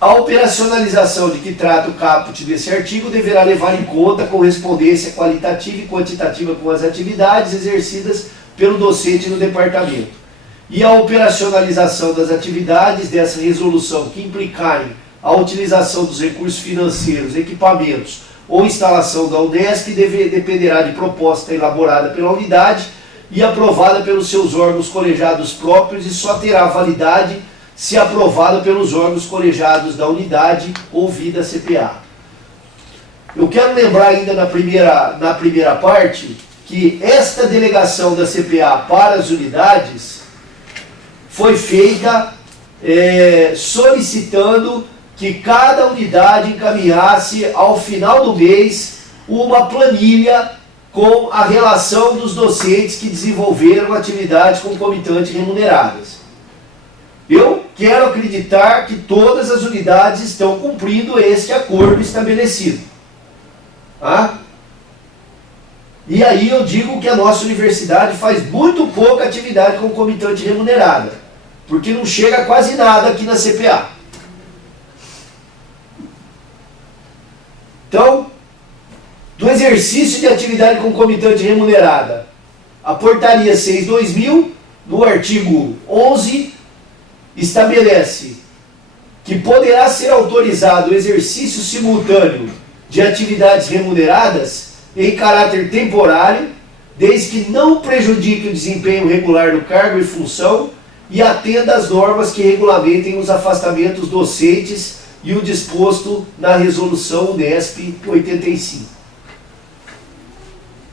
A operacionalização de que trata o caput desse artigo deverá levar em conta a correspondência qualitativa e quantitativa com as atividades exercidas pelo docente no departamento. E a operacionalização das atividades dessa resolução que implicarem a utilização dos recursos financeiros, equipamentos ou instalação da Unesp dependerá de proposta elaborada pela unidade e aprovada pelos seus órgãos colegiados próprios e só terá validade se aprovada pelos órgãos colegiados da unidade, ouvida a CPA. Eu quero lembrar ainda na primeira parte que esta delegação da CPA para as unidades foi feita solicitando que cada unidade encaminhasse ao final do mês uma planilha com a relação dos docentes que desenvolveram atividades concomitantes remuneradas. Eu quero acreditar que todas as unidades estão cumprindo este acordo estabelecido. Tá? E aí eu digo que a nossa universidade faz muito pouca atividade concomitante remunerada, porque não chega quase nada aqui na CPA. Então, do exercício de atividade concomitante remunerada, a portaria 6/2000, no artigo 11, estabelece que poderá ser autorizado o exercício simultâneo de atividades remuneradas em caráter temporário, desde que não prejudique o desempenho regular do cargo e função e atenda às normas que regulamentem os afastamentos docentes e o disposto na resolução Unesp 85.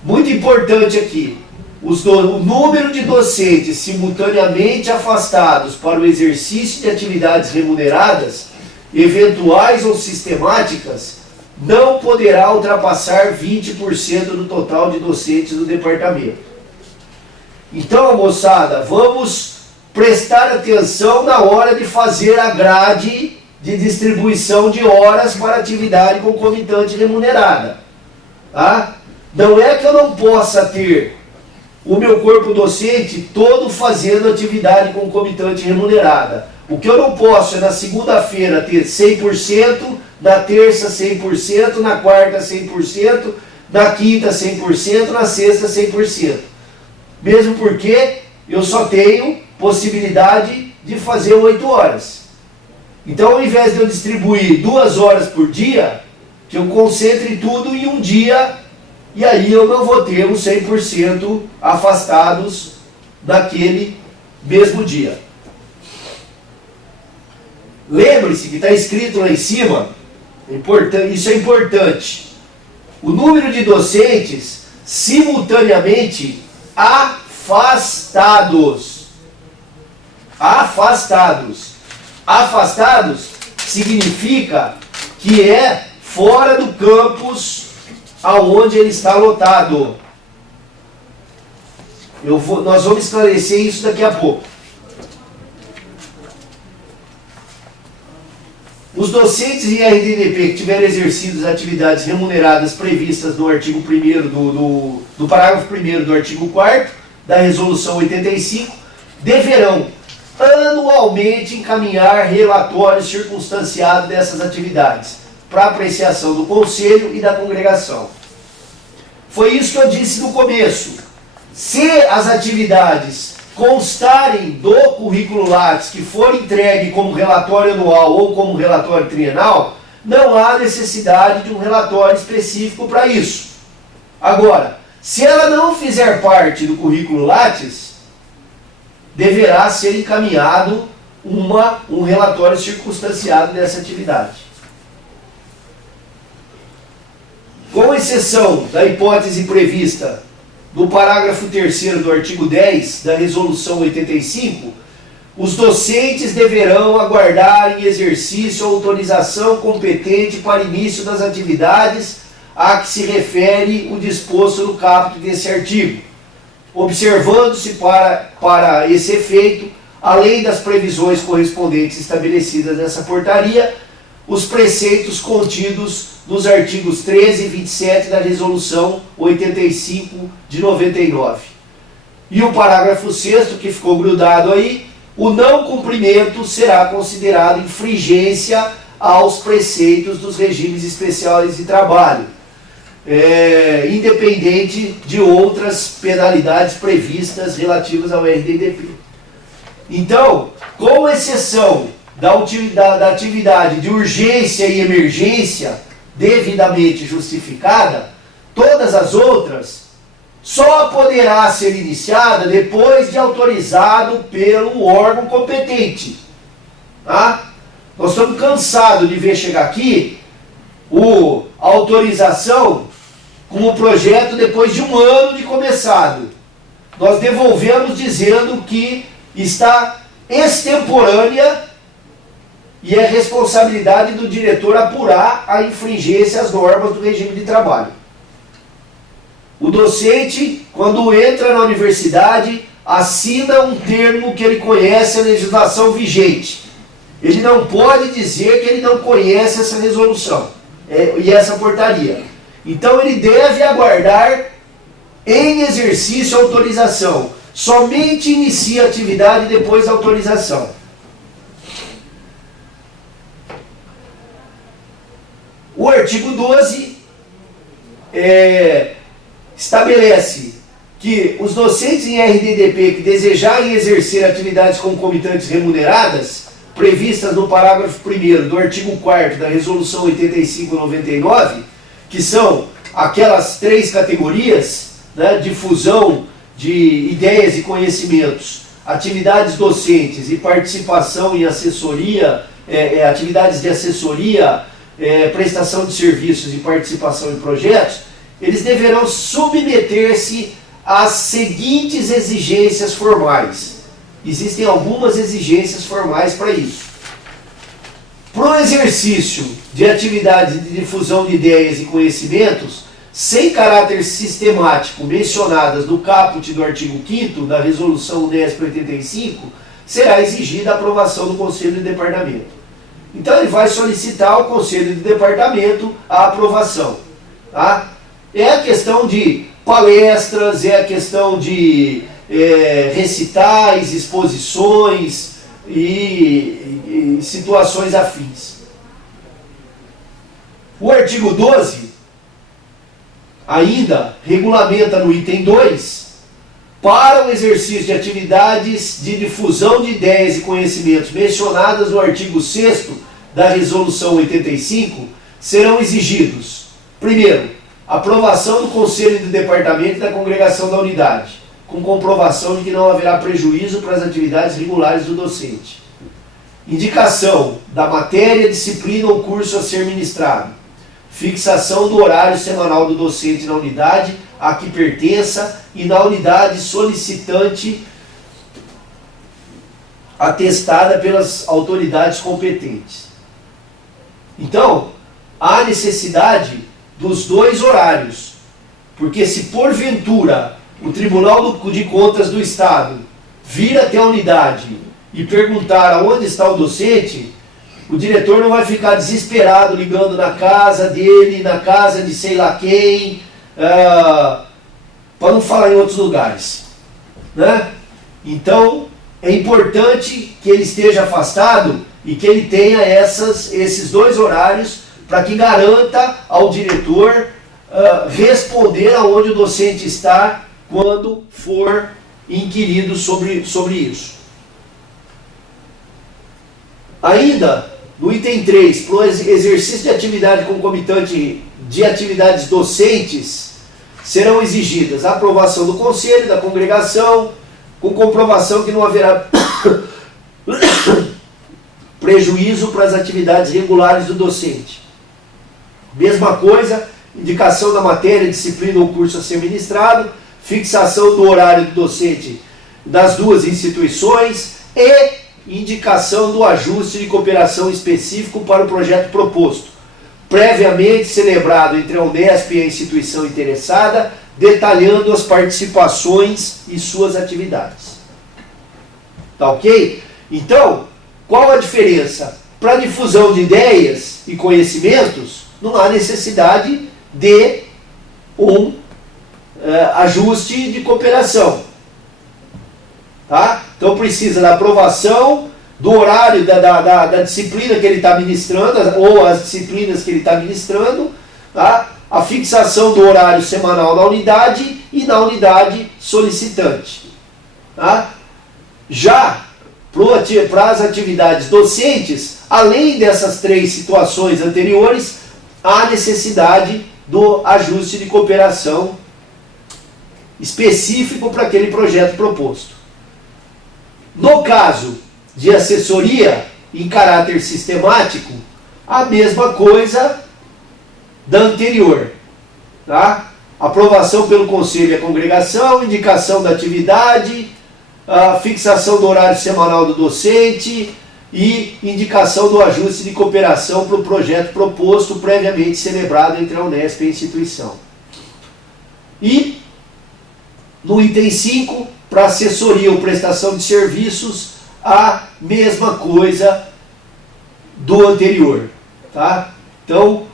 Muito importante aqui, o número de docentes simultaneamente afastados para o exercício de atividades remuneradas, eventuais ou sistemáticas, não poderá ultrapassar 20% do total de docentes do departamento. Então, moçada, vamos prestar atenção na hora de fazer a grade de distribuição de horas para atividade concomitante remunerada. Tá? Não é que eu não possa ter o meu corpo docente todo fazendo atividade concomitante remunerada. O que eu não posso é na segunda-feira ter 100%, na terça 100%, na quarta 100%, na quinta 100%, na sexta 100%. Mesmo porque eu só tenho possibilidade de fazer 8 horas. Então, ao invés de eu distribuir 2 horas por dia, que eu concentre tudo em um dia, e aí eu não vou ter os 100% afastados naquele mesmo dia. Lembre-se que está escrito lá em cima, isso é importante, o número de docentes simultaneamente afastados. Afastados. Afastados significa que é fora do campus aonde ele está lotado. Nós vamos esclarecer isso daqui a pouco. Os docentes em RDNP que tiverem exercido as atividades remuneradas previstas no artigo 1º do parágrafo 1º do artigo 4º da Resolução 85 deverão anualmente encaminhar relatórios circunstanciados dessas atividades para apreciação do Conselho e da Congregação. Foi isso que eu disse no começo. Se as atividades constarem do currículo Lattes que for entregue como relatório anual ou como relatório trienal, não há necessidade de um relatório específico para isso. Agora, se ela não fizer parte do currículo Lattes, deverá ser encaminhado um relatório circunstanciado dessa atividade. Com exceção da hipótese prevista no parágrafo 3º do artigo 10 da Resolução 85, os docentes deverão aguardar em exercício a autorização competente para início das atividades a que se refere o disposto no caput desse artigo, observando-se para esse efeito, além das previsões correspondentes estabelecidas nessa portaria, os preceitos contidos nos artigos 13 e 27 da Resolução 85 de 99. E o parágrafo 6º, que ficou grudado aí, o não cumprimento será considerado infringência aos preceitos dos regimes especiais de trabalho, independente de outras penalidades previstas relativas ao RDNP. Então, com exceção da atividade de urgência e emergência devidamente justificada, todas as outras só poderá ser iniciada depois de autorizado pelo órgão competente. Tá? Nós estamos cansados de ver chegar aqui a autorização com o projeto depois de 1 ano de começado. Nós devolvemos dizendo que está extemporânea e é responsabilidade do diretor apurar a infringência às normas do regime de trabalho. O docente, quando entra na universidade, assina um termo que ele conhece a legislação vigente. Ele não pode dizer que ele não conhece essa resolução e essa portaria. Então ele deve aguardar em exercício a autorização. Somente inicia a atividade depois da autorização. O artigo 12 estabelece que os docentes em RDDP que desejarem exercer atividades concomitantes remuneradas, previstas no parágrafo 1º do artigo 4º da Resolução 85/99, que são aquelas 3 categorias, né, difusão de ideias e conhecimentos, atividades docentes e participação em assessoria, atividades de assessoria, prestação de serviços e participação em projetos, eles deverão submeter-se às seguintes exigências formais. Existem algumas exigências formais para isso. Para o exercício de atividades de difusão de ideias e conhecimentos, sem caráter sistemático, mencionadas no caput do artigo 5º da Resolução UNESP 85, será exigida a aprovação do Conselho de Departamento. Então ele vai solicitar ao Conselho de Departamento a aprovação. Tá? É a questão de palestras, é a questão de recitais, exposições e situações afins. O artigo 12 ainda regulamenta no item 2, para o exercício de atividades de difusão de ideias e conhecimentos mencionadas no artigo 6º da Resolução 85, serão exigidos, primeiro, aprovação do Conselho de Departamento e da Congregação da Unidade, com comprovação de que não haverá prejuízo para as atividades regulares do docente. Indicação da matéria, disciplina ou curso a ser ministrado. Fixação do horário semanal do docente na unidade a que pertença e na unidade solicitante atestada pelas autoridades competentes. Então, há necessidade dos 2 horários, porque se porventura o Tribunal de Contas do Estado vir até a unidade e perguntar aonde está o docente, o diretor não vai ficar desesperado ligando na casa dele, na casa de sei lá quem, para não falar em outros lugares, né? Então é importante que ele esteja afastado e que ele tenha esses 2 horários para que garanta ao diretor responder aonde o docente está quando for inquirido sobre isso. Ainda, no item 3, para o exercício de atividade concomitante de atividades docentes, serão exigidas a aprovação do Conselho, da Congregação, com comprovação que não haverá prejuízo para as atividades regulares do docente. Mesma coisa, indicação da matéria, disciplina ou curso a ser ministrado, fixação do horário do docente das 2 instituições e indicação do ajuste de cooperação específico para o projeto proposto, previamente celebrado entre a Unesp e a instituição interessada, detalhando as participações e suas atividades. Tá ok? Então, qual a diferença? Para a difusão de ideias e conhecimentos, não há necessidade de um ajuste de cooperação. Tá? Então precisa da aprovação do horário da disciplina que ele está ministrando, ou as disciplinas que ele está ministrando, tá? A fixação do horário semanal na unidade e na unidade solicitante. Tá? Já para as atividades docentes, além dessas 3 situações anteriores, há necessidade do ajuste de cooperação específico para aquele projeto proposto. No caso de assessoria em caráter sistemático, a mesma coisa da anterior. Tá? Aprovação pelo conselho e a congregação, indicação da atividade, a fixação do horário semanal do docente e indicação do ajuste de cooperação para o projeto proposto previamente celebrado entre a Unesp e a instituição. E no item 5, para assessoria ou prestação de serviços, a mesma coisa do anterior. Tá? Então,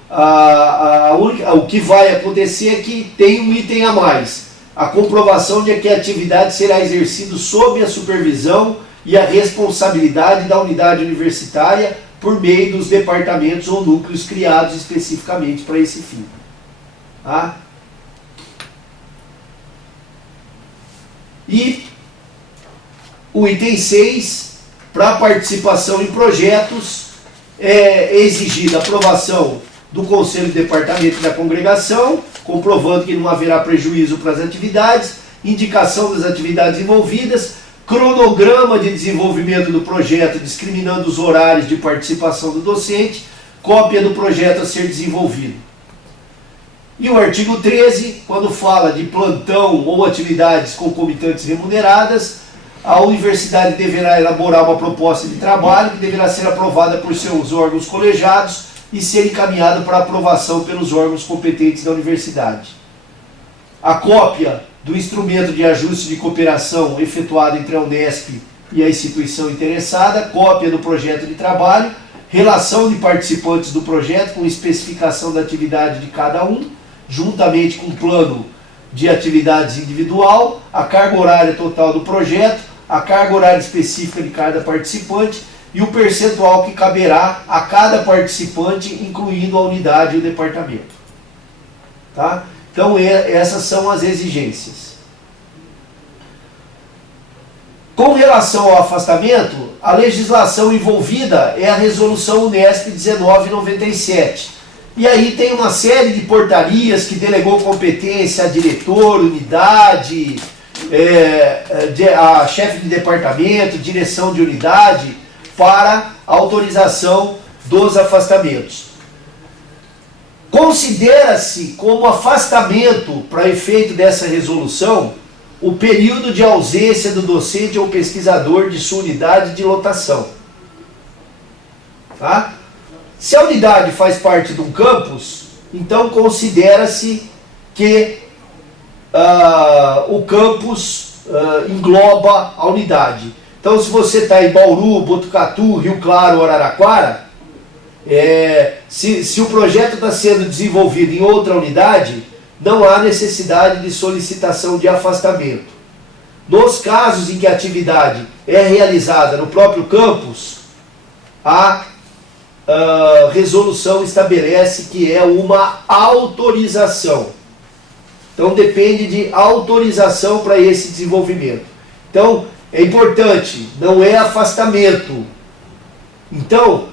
o que vai acontecer é que tem um item a mais. A comprovação de que a atividade será exercida sob a supervisão e a responsabilidade da unidade universitária por meio dos departamentos ou núcleos criados especificamente para esse fim. Tá? E o item 6, para participação em projetos, é exigida a aprovação do Conselho de Departamento e da Congregação, comprovando que não haverá prejuízo para as atividades, indicação das atividades envolvidas, cronograma de desenvolvimento do projeto, discriminando os horários de participação do docente, cópia do projeto a ser desenvolvido. E o artigo 13, quando fala de plantão ou atividades concomitantes remuneradas, a universidade deverá elaborar uma proposta de trabalho que deverá ser aprovada por seus órgãos colegiados e ser encaminhado para aprovação pelos órgãos competentes da universidade. A cópia do instrumento de ajuste de cooperação efetuado entre a Unesp e a instituição interessada, cópia do projeto de trabalho, relação de participantes do projeto com especificação da atividade de cada um, juntamente com o plano de atividades individual, a carga horária total do projeto, a carga horária específica de cada participante e o percentual que caberá a cada participante, incluindo a unidade e o departamento. Tá? Então, essas são as exigências. Com relação ao afastamento, a legislação envolvida é a Resolução Unesp 1997. E aí tem uma série de portarias que delegou competência a diretor, unidade, a chefe de departamento, direção de unidade, para a autorização dos afastamentos. Considera-se como afastamento, para efeito dessa resolução, o período de ausência do docente ou pesquisador de sua unidade de lotação. Tá? Se a unidade faz parte de um campus, então considera-se que o campus engloba a unidade. Então, se você está em Bauru, Botucatu, Rio Claro, Araraquara, se o projeto está sendo desenvolvido em outra unidade, não há necessidade de solicitação de afastamento. Nos casos em que a atividade é realizada no próprio campus, a resolução estabelece que é uma autorização. Então depende de autorização para esse desenvolvimento. Então é importante, não é afastamento. Então,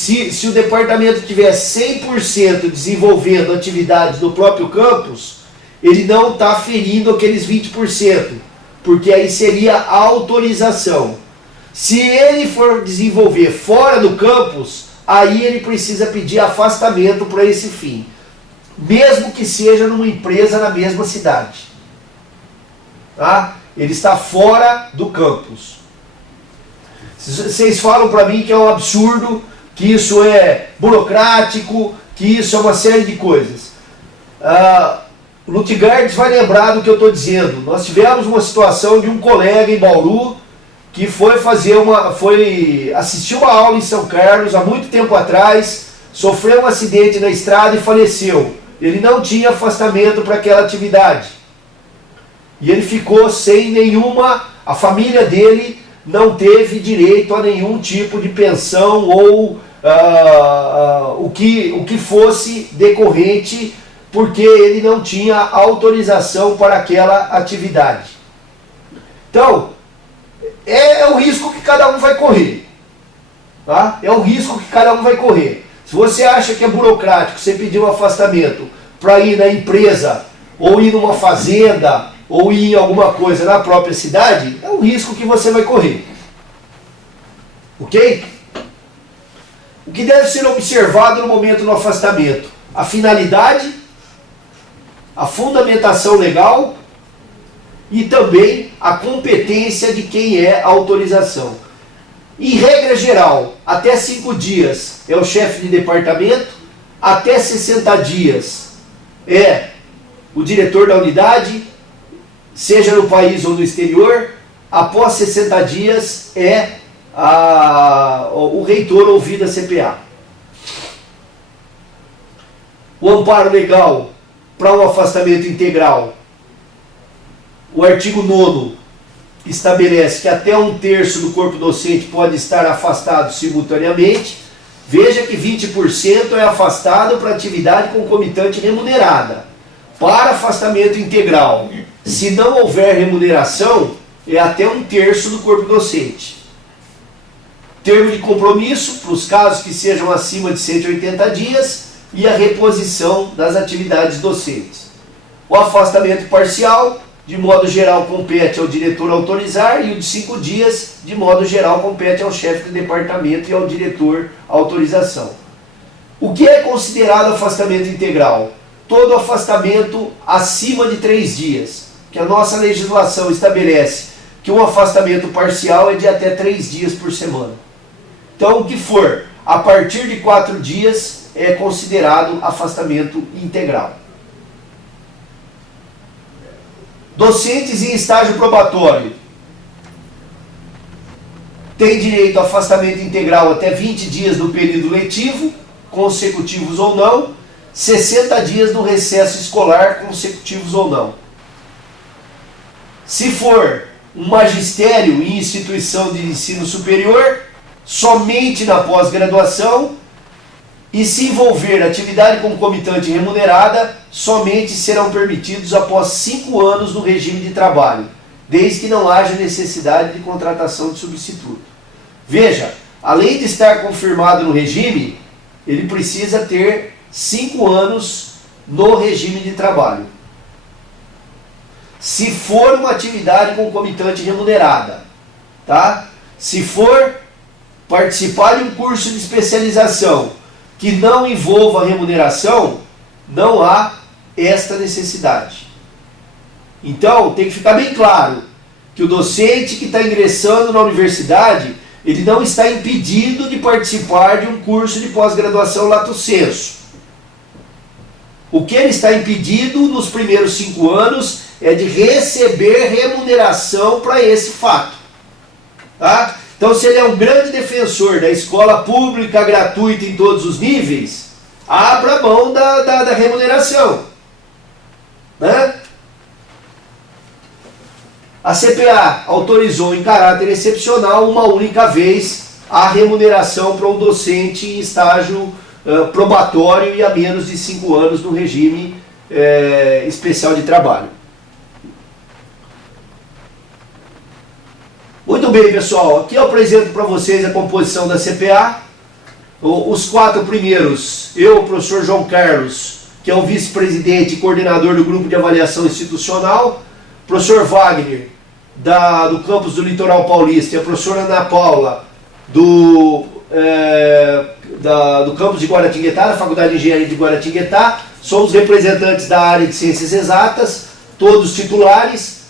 se o departamento tiver 100% desenvolvendo atividades no próprio campus, ele não está ferindo aqueles 20%, porque aí seria autorização. Se ele for desenvolver fora do campus, aí ele precisa pedir afastamento para esse fim, mesmo que seja numa empresa na mesma cidade. Tá? Ele está fora do campus. Vocês falam para mim que é um absurdo, que isso é burocrático, que isso é uma série de coisas. Lutgardes vai lembrar do que eu estou dizendo. Nós tivemos uma situação de um colega em Bauru que foi assistir uma aula em São Carlos há muito tempo atrás, sofreu um acidente na estrada e faleceu. Ele não tinha afastamento para aquela atividade. E ele ficou sem nenhuma... A família dele não teve direito a nenhum tipo de pensão ou o que fosse decorrente, porque ele não tinha autorização para aquela atividade. Então, é o risco que cada um vai correr. Tá? É o risco que cada um vai correr. Se você acha que é burocrático você pedir um afastamento para ir na empresa, ou ir numa fazenda, ou ir em alguma coisa na própria cidade, é um risco que você vai correr. Ok? O que deve ser observado no momento do afastamento? a finalidade, a fundamentação legal e também a competência de quem é a autorização. Em regra geral, até 5 dias é o chefe de departamento, até 60 dias é o diretor da unidade, seja no país ou no exterior. Após 60 dias é o reitor ouvido a CPA. O amparo legal para o afastamento integral. O artigo 9º estabelece que até 1/3 do corpo docente pode estar afastado simultaneamente. Veja que 20% é afastado para atividade concomitante remunerada. Para afastamento integral, se não houver remuneração, é até 1/3 do corpo docente. Termo de compromisso, para os casos que sejam acima de 180 dias, e a reposição das atividades docentes. O afastamento parcial, de modo geral, compete ao diretor autorizar, e o de 5 dias, de modo geral, compete ao chefe do departamento e ao diretor a autorização. O que é considerado afastamento integral? Todo afastamento acima de 3 dias, que a nossa legislação estabelece que um afastamento parcial é de até 3 dias por semana. Então, o que for a partir de 4 dias é considerado afastamento integral. Docentes em estágio probatório têm direito a afastamento integral até 20 dias do período letivo, consecutivos ou não, 60 dias no recesso escolar, consecutivos ou não. Se for um magistério em instituição de ensino superior, somente na pós-graduação, e se envolver atividade concomitante remunerada, somente serão permitidos após 5 anos no regime de trabalho, desde que não haja necessidade de contratação de substituto. Veja, além de estar confirmado no regime, ele precisa ter 5 anos no regime de trabalho. Se for uma atividade concomitante remunerada, tá? Se for participar de um curso de especialização que não envolva remuneração, não há esta necessidade. Então, tem que ficar bem claro que o docente que está ingressando na universidade, ele não está impedido de participar de um curso de pós-graduação lato sensu. O que ele está impedido nos primeiros 5 anos é de receber remuneração para esse fato. Tá? Então, se ele é um grande defensor da escola pública gratuita em todos os níveis, abra mão da remuneração. Né? A CPA autorizou em caráter excepcional uma única vez a remuneração para um docente em estágio probatório e a menos de 5 anos no regime especial de trabalho. Muito bem, pessoal, aqui eu apresento para vocês a composição da CPA. Os 4 primeiros, eu, o professor João Carlos, que é o vice-presidente e coordenador do grupo de avaliação institucional, professor Wagner, do campus do Litoral Paulista, e a professora Ana Paula, do campus de Guaratinguetá, da Faculdade de Engenharia de Guaratinguetá, somos representantes da área de Ciências Exatas, todos titulares,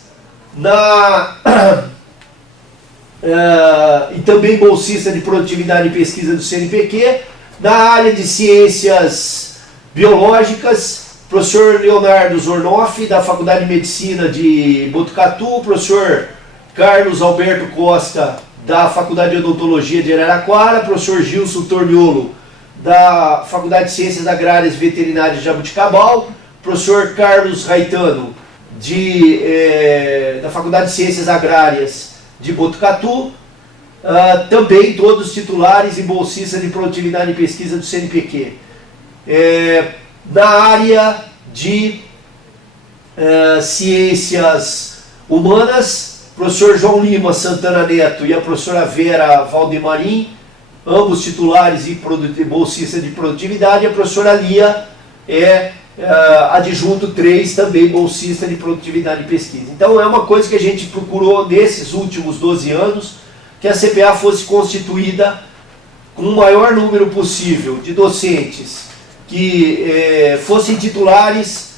e também bolsista de produtividade e pesquisa do CNPq, na área de ciências biológicas, professor Leonardo Zornoff, da Faculdade de Medicina de Botucatu, professor Carlos Alberto Costa, da Faculdade de Odontologia de Araraquara, professor Gilson Torniolo, da Faculdade de Ciências Agrárias e Veterinárias de Jabuticabal, professor Carlos Raitano, da Faculdade de Ciências Agrárias de Botucatu, também todos titulares e bolsistas de produtividade e pesquisa do CNPq. Na área de ciências humanas, professor João Lima Santana Neto e a professora Vera Valdemarim, ambos titulares e bolsistas de produtividade. A professora Lia é adjunto 3, também bolsista de produtividade e pesquisa. Então é uma coisa que a gente procurou nesses últimos 12 anos, que a CPA fosse constituída com o maior número possível de docentes que fossem titulares,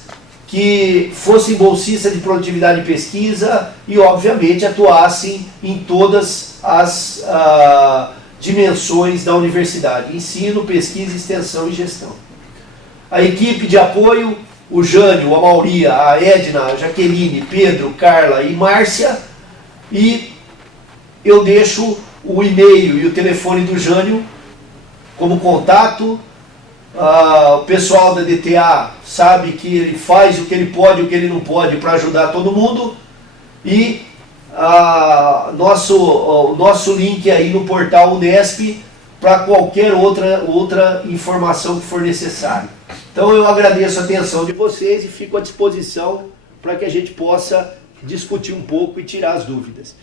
que fossem bolsistas de produtividade e pesquisa e, obviamente, atuassem em todas as dimensões da universidade: ensino, pesquisa, extensão e gestão. A equipe de apoio: o Jânio, a Mauria, a Edna, a Jaqueline, Pedro, Carla e Márcia. E eu deixo o e-mail e o telefone do Jânio como contato. O pessoal da DTA sabe que ele faz o que ele pode e o que ele não pode para ajudar todo mundo. E nosso link aí no portal Unesp para qualquer outra informação que for necessária. Então eu agradeço a atenção de vocês e fico à disposição para que a gente possa discutir um pouco e tirar as dúvidas.